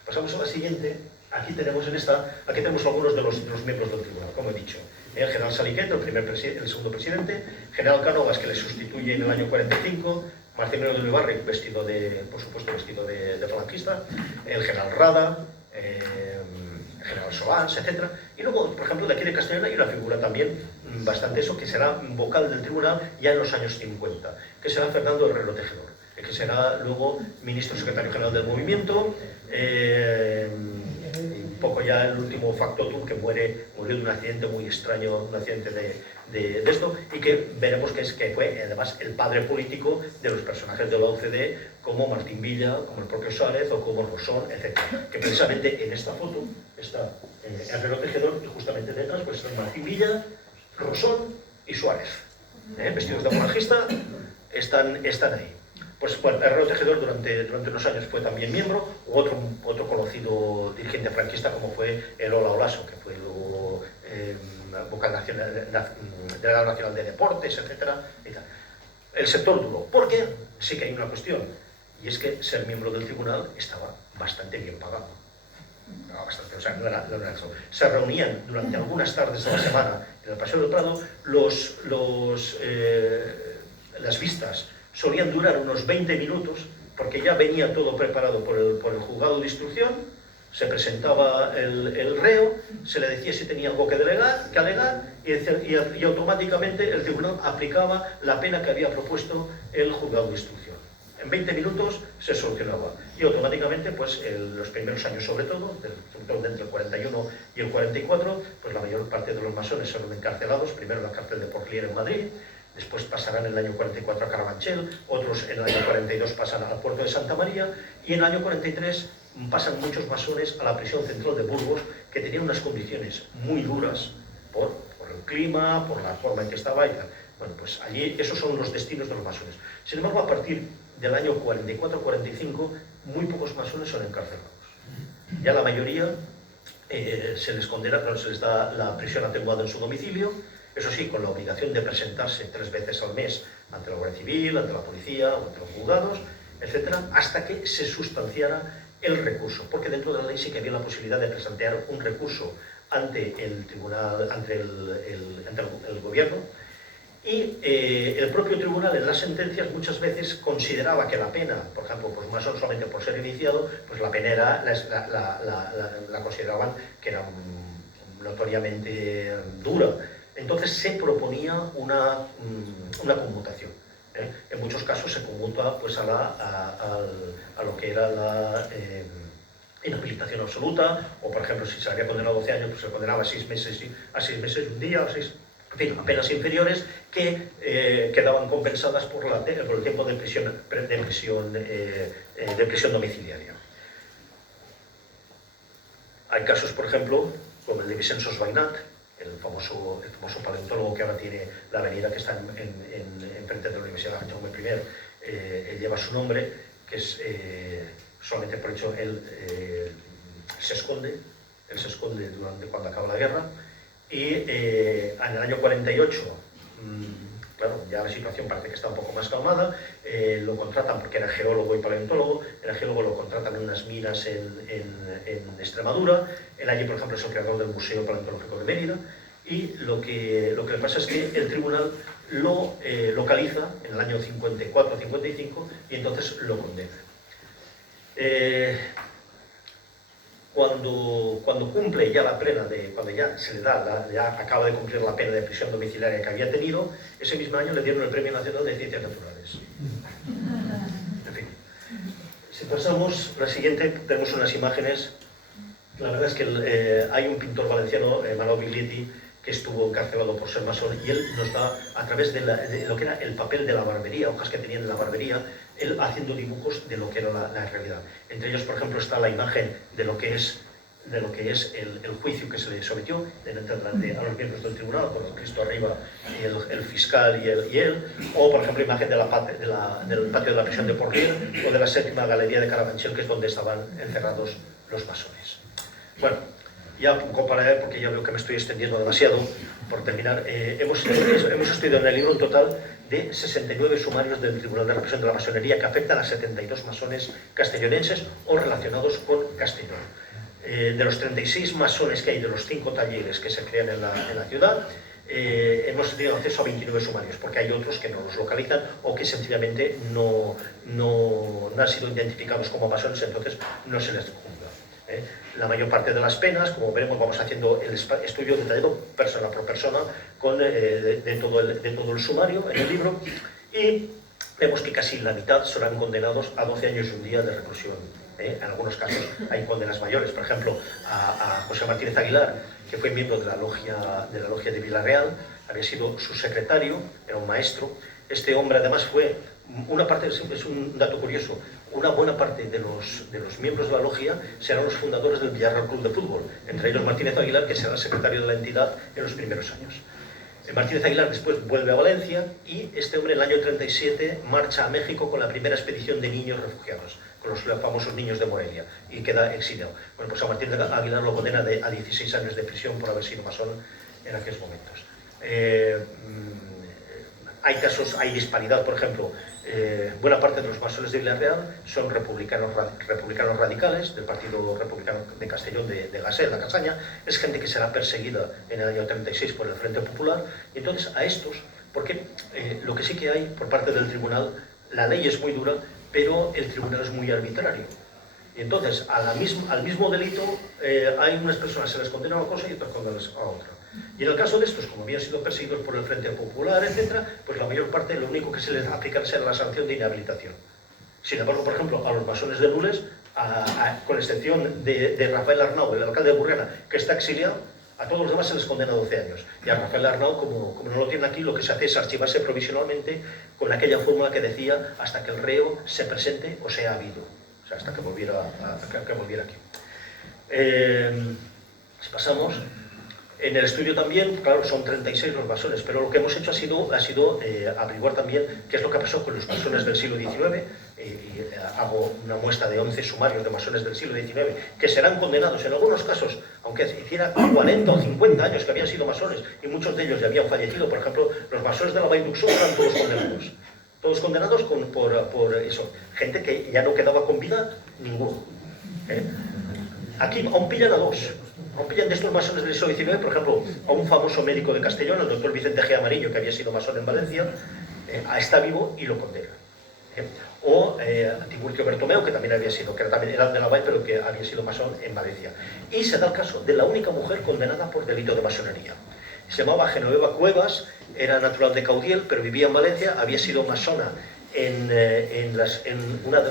Pasamos a la siguiente. Aquí tenemos algunos de los miembros del tribunal, como he dicho. El general Saliquet, el segundo presidente, general Cánovas, que le sustituye en el año 45, Marcelino de Ulibarri, por supuesto vestido de franquista, el general Rada, el general Solans, etc. Y luego, por ejemplo, de aquí de Castellón hay una figura también bastante que será vocal del tribunal ya en los años 50, que será Fernando Herrero Tejedor, que será luego ministro secretario general del movimiento, un poco ya el último factotum, que murió de un accidente muy extraño, un accidente de esto, y que veremos que fue además el padre político de los personajes de la OCDE, como Martín Villa, como el propio Suárez o como Rosón, etc. Que precisamente en esta foto está Herrero Tejedor, y justamente detrás pues están Martín Villa, Rosón y Suárez, vestidos de monarquista, están ahí. Pues Herrero Tejedor durante unos años fue también miembro, otro conocido dirigente franquista como fue Elola Olaso, que fue luego vocal delegado nacional de deportes, etc. El sector duro, porque sí que hay una cuestión, y es que ser miembro del tribunal estaba bastante bien pagado. Bastante, o sea, no era eso. Se reunían durante algunas tardes de la semana en el Paseo del Prado, las vistas solían durar unos 20 minutos, porque ya venía todo preparado por el juzgado de instrucción, se presentaba el reo, se le decía si tenía algo que alegar, y automáticamente el tribunal aplicaba la pena que había propuesto el juzgado de instrucción. En 20 minutos se solucionaba, y automáticamente, pues los primeros años sobre todo entre el 41 y el 44, pues la mayor parte de los masones fueron encarcelados, primero en la cárcel de Porlier en Madrid, después pasarán en el año 44 a Carabanchel, otros en el año 42 pasan al puerto de Santa María, y en el año 43 pasan muchos masones a la prisión central de Burgos, que tenía unas condiciones muy duras por el clima, por la forma en que estaba y tal. Bueno, pues allí esos son los destinos de los masones. Sin embargo, a partir del año 44-45, muy pocos masones son encarcelados. Ya la mayoría se les condena, se les da la prisión atenuada en su domicilio, eso sí, con la obligación de presentarse 3 veces al mes ante la Guardia Civil, ante la policía, ante los juzgados, etc., hasta que se sustanciara el recurso, porque dentro de la ley sí que había la posibilidad de presentar un recurso ante el tribunal, ante el gobierno, y el propio tribunal en las sentencias muchas veces consideraba que la pena, por ejemplo, pues más solamente por ser iniciado, pues la pena era, la consideraban que era notoriamente dura, Entonces se proponía una conmutación. En muchos casos se conmuta pues, a lo que era la inhabilitación absoluta, o por ejemplo si se había condenado 12 años, pues se condenaba a 6 meses y un día, o 6, en fin, penas inferiores que quedaban compensadas por el tiempo de prisión domiciliaria. Hay casos, por ejemplo, como el de Vicenç Osbainat, el famoso paleontólogo que ahora tiene la avenida que está enfrente de la Universidad de Jaume I, lleva su nombre, que es solamente por hecho él se esconde durante cuando acaba la guerra, y en el año 48, claro, ya la situación parece que está un poco más calmada, lo contratan porque era geólogo y paleontólogo, era geólogo, lo contratan en unas minas en Extremadura, él allí por ejemplo es el creador del Museo Paleontológico de Mérida, y lo que le pasa es que el tribunal lo localiza en el año 54-55 y entonces lo condena. Cuando cumple ya la pena, cuando ya se le da, ya acaba de cumplir la pena de prisión domiciliaria que había tenido, ese mismo año le dieron el Premio Nacional de Ciencias Naturales. En fin, si pasamos la siguiente, tenemos unas imágenes. La verdad es que hay un pintor valenciano, Manuel Biglietti, que estuvo encarcelado por ser masón, y él nos da, a través de lo que era el papel de la barbería, hojas que tenían en la barbería, él haciendo dibujos de lo que era la realidad. Entre ellos, por ejemplo, está la imagen de lo que es el juicio que se le sometió delante a los miembros del tribunal, con el Cristo arriba, el fiscal y él, o por ejemplo imagen del patio de la prisión de Porlier, o de la séptima galería de Carabanchel, que es donde estaban encerrados los masones. Bueno, ya compararé, porque ya veo que me estoy extendiendo demasiado. Por terminar, hemos estudiado en el libro un total de 69 sumarios del Tribunal de Represión de la Masonería que afectan a 72 masones castellonenses o relacionados con Castellón. De los 36 masones que hay, de los 5 talleres que se crean en la ciudad, hemos tenido acceso a 29 sumarios, porque hay otros que no los localizan o que sencillamente no han sido identificados como masones, entonces no se les juzga. La mayor parte de las penas, como veremos, vamos haciendo el estudio detallado persona por persona de todo el sumario en el libro, y vemos que casi la mitad serán condenados a 12 años y un día de reclusión. En algunos casos hay condenas mayores, por ejemplo a José Martínez Aguilar, que fue miembro de la logia de Villarreal, había sido su secretario, era un maestro. Este hombre además fue, es un dato curioso, una buena parte de los miembros de la logia serán los fundadores del Villarreal Club de Fútbol, entre ellos Martínez Aguilar, que será el secretario de la entidad en los primeros años. Martínez Aguilar después vuelve a Valencia, y este hombre en el año 37 marcha a México con la primera expedición de niños refugiados, con los famosos niños de Morelia, y queda exiliado. Bueno, pues a Martínez Aguilar lo condena a 16 años de prisión por haber sido masón en aquellos momentos. Hay casos, hay disparidad, por ejemplo, buena parte de los masones de Villarreal son republicanos radicales, del Partido Republicano de Castellón, de Gasset, la Casaña. Es gente que será perseguida en el año 36 por el Frente Popular, y entonces a estos, porque lo que sí que hay por parte del tribunal, la ley es muy dura, pero el tribunal es muy arbitrario. Y entonces, al mismo delito, hay unas personas se les condena a una cosa y otras condenas a otra. Y en el caso de estos, como habían sido perseguidos por el Frente Popular, etc., pues la mayor parte, lo único que se les aplica será la sanción de inhabilitación. Sin embargo, por ejemplo, a los masones de Nules, con excepción de Rafael Arnau, el alcalde de Burriana, que está exiliado, a todos los demás se les condena a 12 años. Y a Rafael Arnau, como no lo tienen aquí, lo que se hace es archivarse provisionalmente con aquella fórmula que decía hasta que el reo se presente o sea habido. O sea, hasta que volviera aquí. Si pasamos. En el estudio también, claro, son 36 los masones, pero lo que hemos hecho ha sido averiguar también qué es lo que pasó con los masones del siglo XIX, y hago una muestra de 11 sumarios de masones del siglo XIX, que serán condenados en algunos casos, aunque hiciera 40 o 50 años que habían sido masones, y muchos de ellos ya habían fallecido. Por ejemplo, los masones de la Vall d'Uixó eran todos condenados por eso, gente que ya no quedaba con vida ninguno. Aquí aún pillan a dos. Aún pillan de estos masones del siglo XIX, por ejemplo, a un famoso médico de Castellón, el doctor Vicente G. Amarillo, que había sido masón en Valencia, está vivo y lo condena. O a Tiburcio Bertomeu, que también había sido, que también era de la Vall, pero que había sido masón en Valencia. Y se da el caso de la única mujer condenada por delito de masonería. se llamaba Genoveva Cuevas, era natural de Caudiel, pero vivía en Valencia, había sido masona en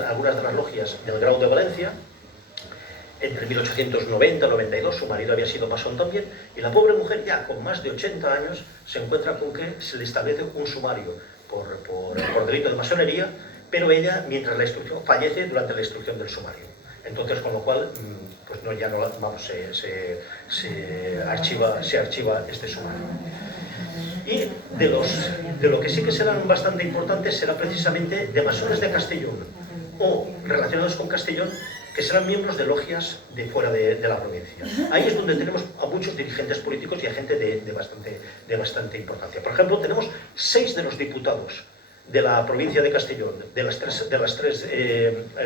algunas de las logias del Grau de Valencia, entre 1890 y 92, su marido había sido masón también, y la pobre mujer, ya con más de 80 años, se encuentra con que se le establece un sumario por delito de masonería, pero ella, mientras la instrucción, fallece durante la instrucción del sumario. Entonces, con lo cual, pues no, ya no, vamos, se archiva este sumario. Y de lo que sí que serán bastante importantes será precisamente de masones de Castellón o relacionados con Castellón, que serán miembros de logias de fuera de la provincia. Ahí es donde tenemos a muchos dirigentes políticos y a gente de bastante importancia. Por ejemplo, tenemos 6 de los diputados de la provincia de Castellón, de las tres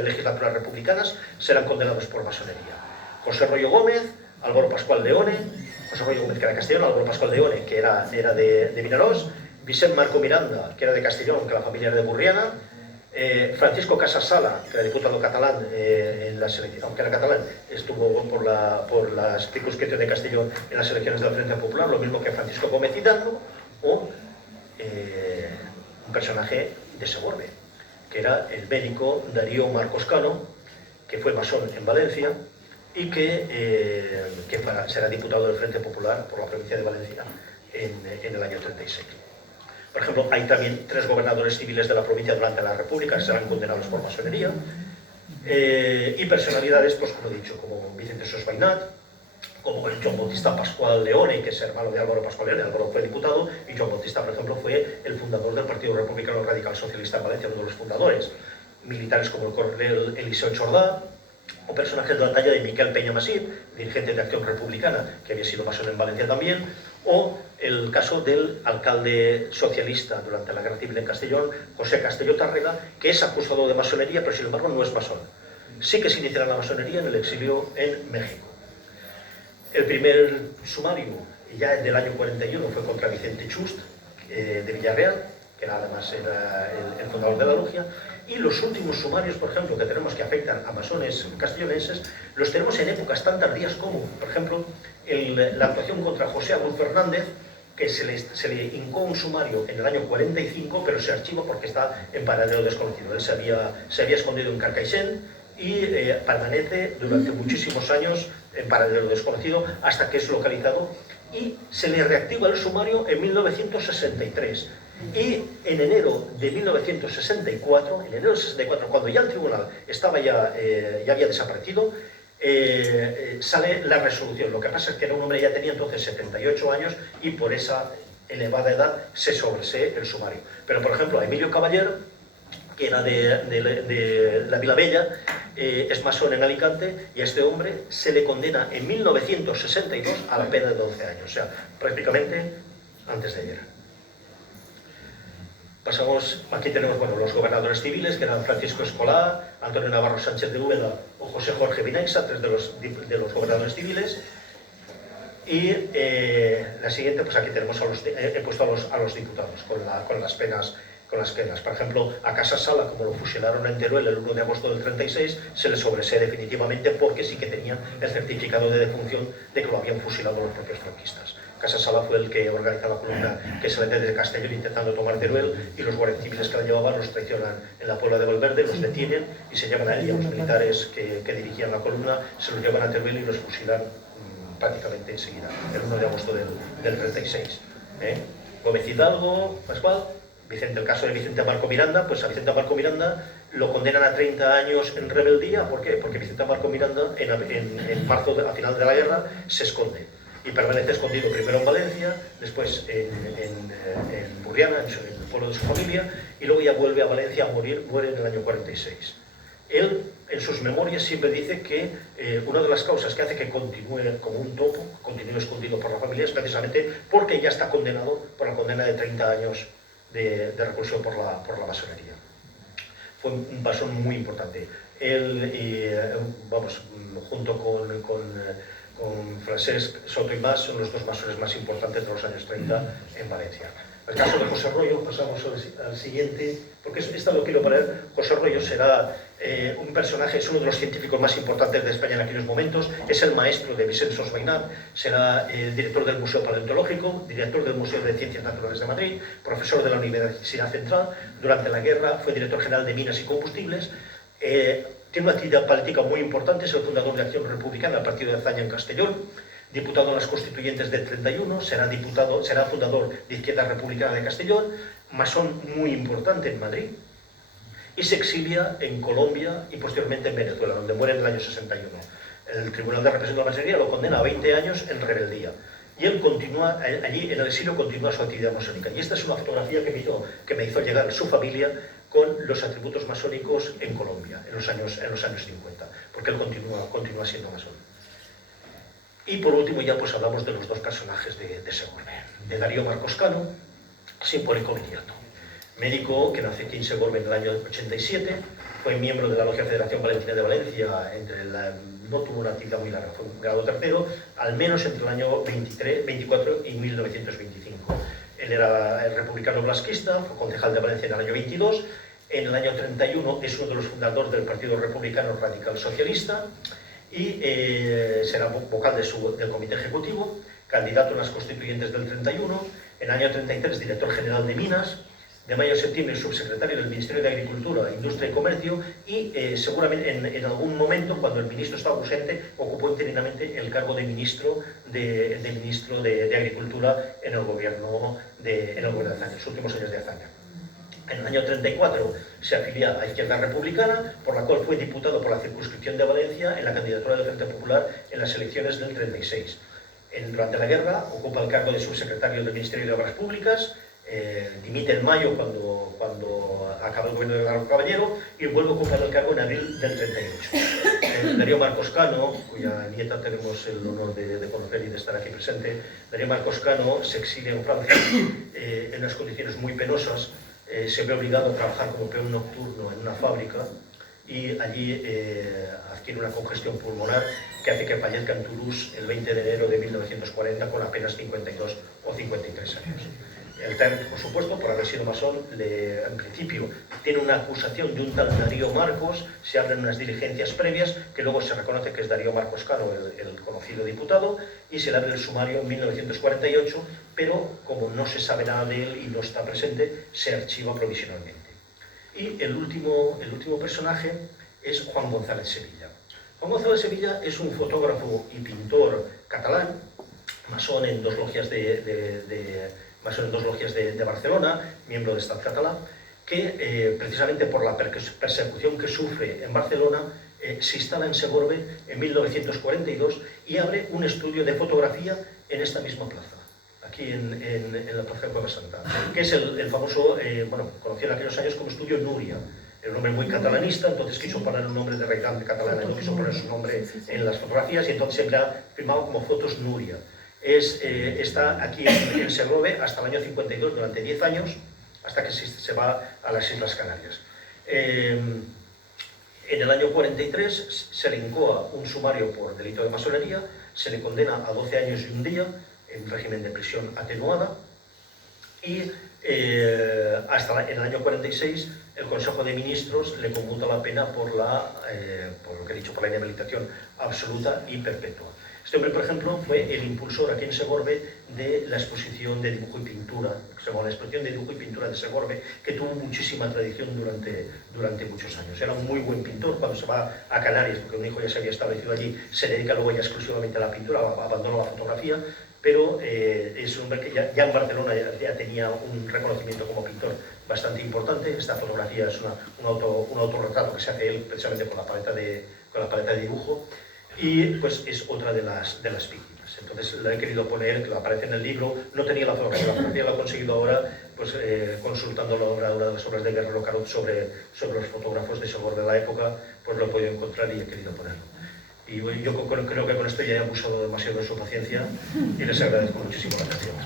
legislaturas republicanas, serán condenados por masonería. José Rollo Gómez, Álvaro Pascual Leone, José Rollo Gómez, que era de Castellón, Álvaro Pascual Leone, que era de Vinaròs, Vicent Marco Miranda, que era de Castellón, que la familia era de Burriana, Francisco Casasala, que era diputado catalán en las elecciones, aunque era catalán, estuvo por la circunscripción de Castellón en las elecciones del Frente Popular, lo mismo que Francisco Gómez Hidalgo, o un personaje de Segorbe, que era el médico Darío Marcos Cano, que fue masón en Valencia y que será diputado del Frente Popular por la provincia de Valencia en el año 36. Por ejemplo, hay también 3 gobernadores civiles de la provincia durante la República que serán condenados por masonería, y personalidades, pues como he dicho, como Vicente Sosbainat, como el Joan Bautista Pascual Leone, que es hermano de Álvaro Pascual Leone. Álvaro fue diputado y Joan Bautista, por ejemplo, fue el fundador del Partido Republicano Radical Socialista en Valencia, uno de los fundadores. Militares como el coronel Eliseo Chordà, o personajes de la talla de Miquel Peña Masip, dirigente de Acción Republicana, que había sido masón en Valencia también, o el caso del alcalde socialista durante la Guerra Civil en Castellón, José Castelló Tárrega, que es acusado de masonería, pero sin embargo no es masón. Sí que se iniciará la masonería en el exilio en México. El primer sumario, ya del año 41, fue contra Vicente Chust, de Villarreal, que además era el fundador de la logia, y los últimos sumarios, por ejemplo, que tenemos que afectan a masones castellonenses, los tenemos en épocas tan tardías como, por ejemplo, la actuación contra José Abud Fernández, que se le hincó un sumario en el año 45, pero se archiva porque está en paradero desconocido. Él se había escondido en Carcaixent y permanece durante muchísimos años en paradero desconocido hasta que es localizado, y se le reactiva el sumario en 1963. Y en enero de 1964, cuando ya el tribunal ya había desaparecido, sale la resolución. Lo que pasa es que era un hombre, ya tenía entonces 78 años, y por esa elevada edad se sobresee el sumario. Pero, por ejemplo, a Emilio Caballer, que era de la Vilabella, es masón en Alicante, y a este hombre se le condena en 1962 a la pena de 12 años, o sea, prácticamente antes de ayer. Pasamos, aquí tenemos los gobernadores civiles, que eran Francisco Escolá, Antonio Navarro Sánchez de Úbeda o José Jorge Vinaixa, 3 de los gobernadores civiles. Y la siguiente, pues aquí tenemos he puesto a los diputados con las penas. Por ejemplo, a Casasala, como lo fusilaron en Teruel el 1 de agosto del 36, se le sobresee definitivamente porque sí que tenía el certificado de defunción de que lo habían fusilado los propios franquistas. Casasala fue el que organiza la columna que sale desde Castellón intentando tomar Teruel, y los guardias civiles que la llevaban los traicionan en la Puebla de Valverde, los detienen y se llevan a él y a los militares que dirigían la columna, se los llevan a Teruel y los fusilan prácticamente enseguida, el 1 de agosto del 36. Gómez Hidalgo, Pascual, el caso de Vicente Marco Miranda, pues a Vicente Marco Miranda lo condenan a 30 años en rebeldía. ¿Por qué? Porque Vicente Marco Miranda en marzo, a final de la guerra, se esconde y permanece escondido primero en Valencia, después en Burriana, en el pueblo de su familia, y luego ya vuelve a Valencia a morir, muere en el año 46. Él, en sus memorias, siempre dice que una de las causas que hace que continúe como un topo, continúe escondido por la familia, es precisamente porque ya está condenado por la condena de 30 años de reclusión por la masonería. Fue un masón muy importante. Él, junto con Francesc Soto y Mas, son los 2 masones más importantes de los años 30 en Valencia. El caso de José Royo, pasamos al siguiente, porque esta lo quiero poner. José Royo será un personaje, es uno de los científicos más importantes de España en aquellos momentos, es el maestro de Vicent Sosbainat, será director del Museo Paleontológico, director del Museo de Ciencias Naturales de Madrid, profesor de la Universidad Central, durante la guerra fue director general de Minas y Combustibles, tiene una actividad política muy importante, es el fundador de Acción Republicana, el partido de Azaña en Castellón, diputado en las constituyentes del 31, será fundador de Izquierda Republicana de Castellón, masón muy importante en Madrid, y se exilia en Colombia y posteriormente en Venezuela, donde muere en el año 61. El Tribunal de Represión de la Masonería lo condena a 20 años en rebeldía. Y él continúa, allí en el exilio continúa su actividad masónica. Y esta es una fotografía que me hizo llegar su familia con los atributos masónicos en Colombia, en los años 50, porque él continúa siendo masón. Y por último ya pues hablamos de los dos personajes de Segorbe, de Darío Marcos Cano, simbólico viriato. Médico que nació aquí en Segorbe en el año 87, fue miembro de la Logia Federación Valenciana de Valencia, no tuvo una actividad muy larga, fue un grado tercero, al menos entre el año 24 y 1925. Él era el republicano blasquista, fue concejal de Valencia en el año 22, en el año 31 es uno de los fundadores del Partido Republicano Radical Socialista y será vocal del Comité Ejecutivo, candidato en las constituyentes del 31, en el año 33 director general de Minas, de mayo a septiembre subsecretario del Ministerio de Agricultura, Industria y Comercio y seguramente en algún momento, cuando el ministro estaba ausente, ocupó interinamente el cargo de ministro de Agricultura en el gobierno de Azaña, en los últimos años de Azaña. En el año 34 se afilia a Izquierda Republicana, por la cual fue diputado por la circunscripción de Valencia en la candidatura del Frente Popular en las elecciones del 36. Durante la guerra ocupa el cargo de subsecretario del Ministerio de Obras Públicas, dimite en mayo cuando acaba el gobierno de Largo Caballero y vuelve a ocupar el cargo en abril del 38. Darío Marcos Cano, cuya nieta tenemos el honor de conocer y de estar aquí presente, Darío Marcos Cano se exilia en Francia en unas condiciones muy penosas, se ve obligado a trabajar como peón nocturno en una fábrica y allí adquiere una congestión pulmonar que hace que fallezca en Toulouse el 20 de enero de 1940 con apenas 52 o 53 años. El TERN, por supuesto, por haber sido masón, en principio tiene una acusación de un tal Darío Marcos, se abren unas diligencias previas, que luego se reconoce que es Darío Marcos Cano, el conocido diputado, y se le abre el sumario en 1948, pero como no se sabe nada de él y no está presente, se archiva provisionalmente. Y el último personaje es Juan González Sevilla. Juan González Sevilla es un fotógrafo y pintor catalán, masón en dos logias de Barcelona, miembro de Estat Català, que precisamente por la persecución que sufre en Barcelona se instala en Segorbe en 1942 y abre un estudio de fotografía en esta misma plaza, aquí en la plaza de Cueva Santa, que es el famoso, conocido en aquellos años como Estudio Núria. Era un nombre muy catalanista, entonces quiso poner un nombre de raigante catalana, no quiso poner su nombre en las fotografías y entonces siempre ha firmado como Fotos Núria. Está aquí en Segorbe hasta el año 52, durante 10 años, hasta que se va a las Islas Canarias. En el año 43 se le incoa un sumario por delito de masonería, se le condena a 12 años y un día en régimen de prisión atenuada y hasta el año 46 el Consejo de Ministros le conmuta la pena por lo que he dicho, por la inhabilitación absoluta y perpetua. Este hombre, por ejemplo, fue el impulsor aquí en Segorbe de la exposición de dibujo y pintura, que se llama la exposición de dibujo y pintura de Segorbe, que tuvo muchísima tradición durante muchos años. Era un muy buen pintor. Cuando se va a Canarias, porque un hijo ya se había establecido allí, se dedica luego ya exclusivamente a la pintura, abandonó la fotografía, pero es un hombre que ya en Barcelona ya tenía un reconocimiento como pintor bastante importante. Esta fotografía es un autorretrato que se hace él precisamente con la paleta de dibujo. Y pues es otra de las víctimas. Entonces la he querido poner, que aparece en el libro. No tenía la fotografía la he conseguido ahora, pues consultando una de las obras de Guerrero Carot sobre los fotógrafos de Segorbe de la época, pues lo he podido encontrar y he querido ponerlo. Y yo creo que con esto ya he abusado demasiado de su paciencia y les agradezco muchísimo la atención.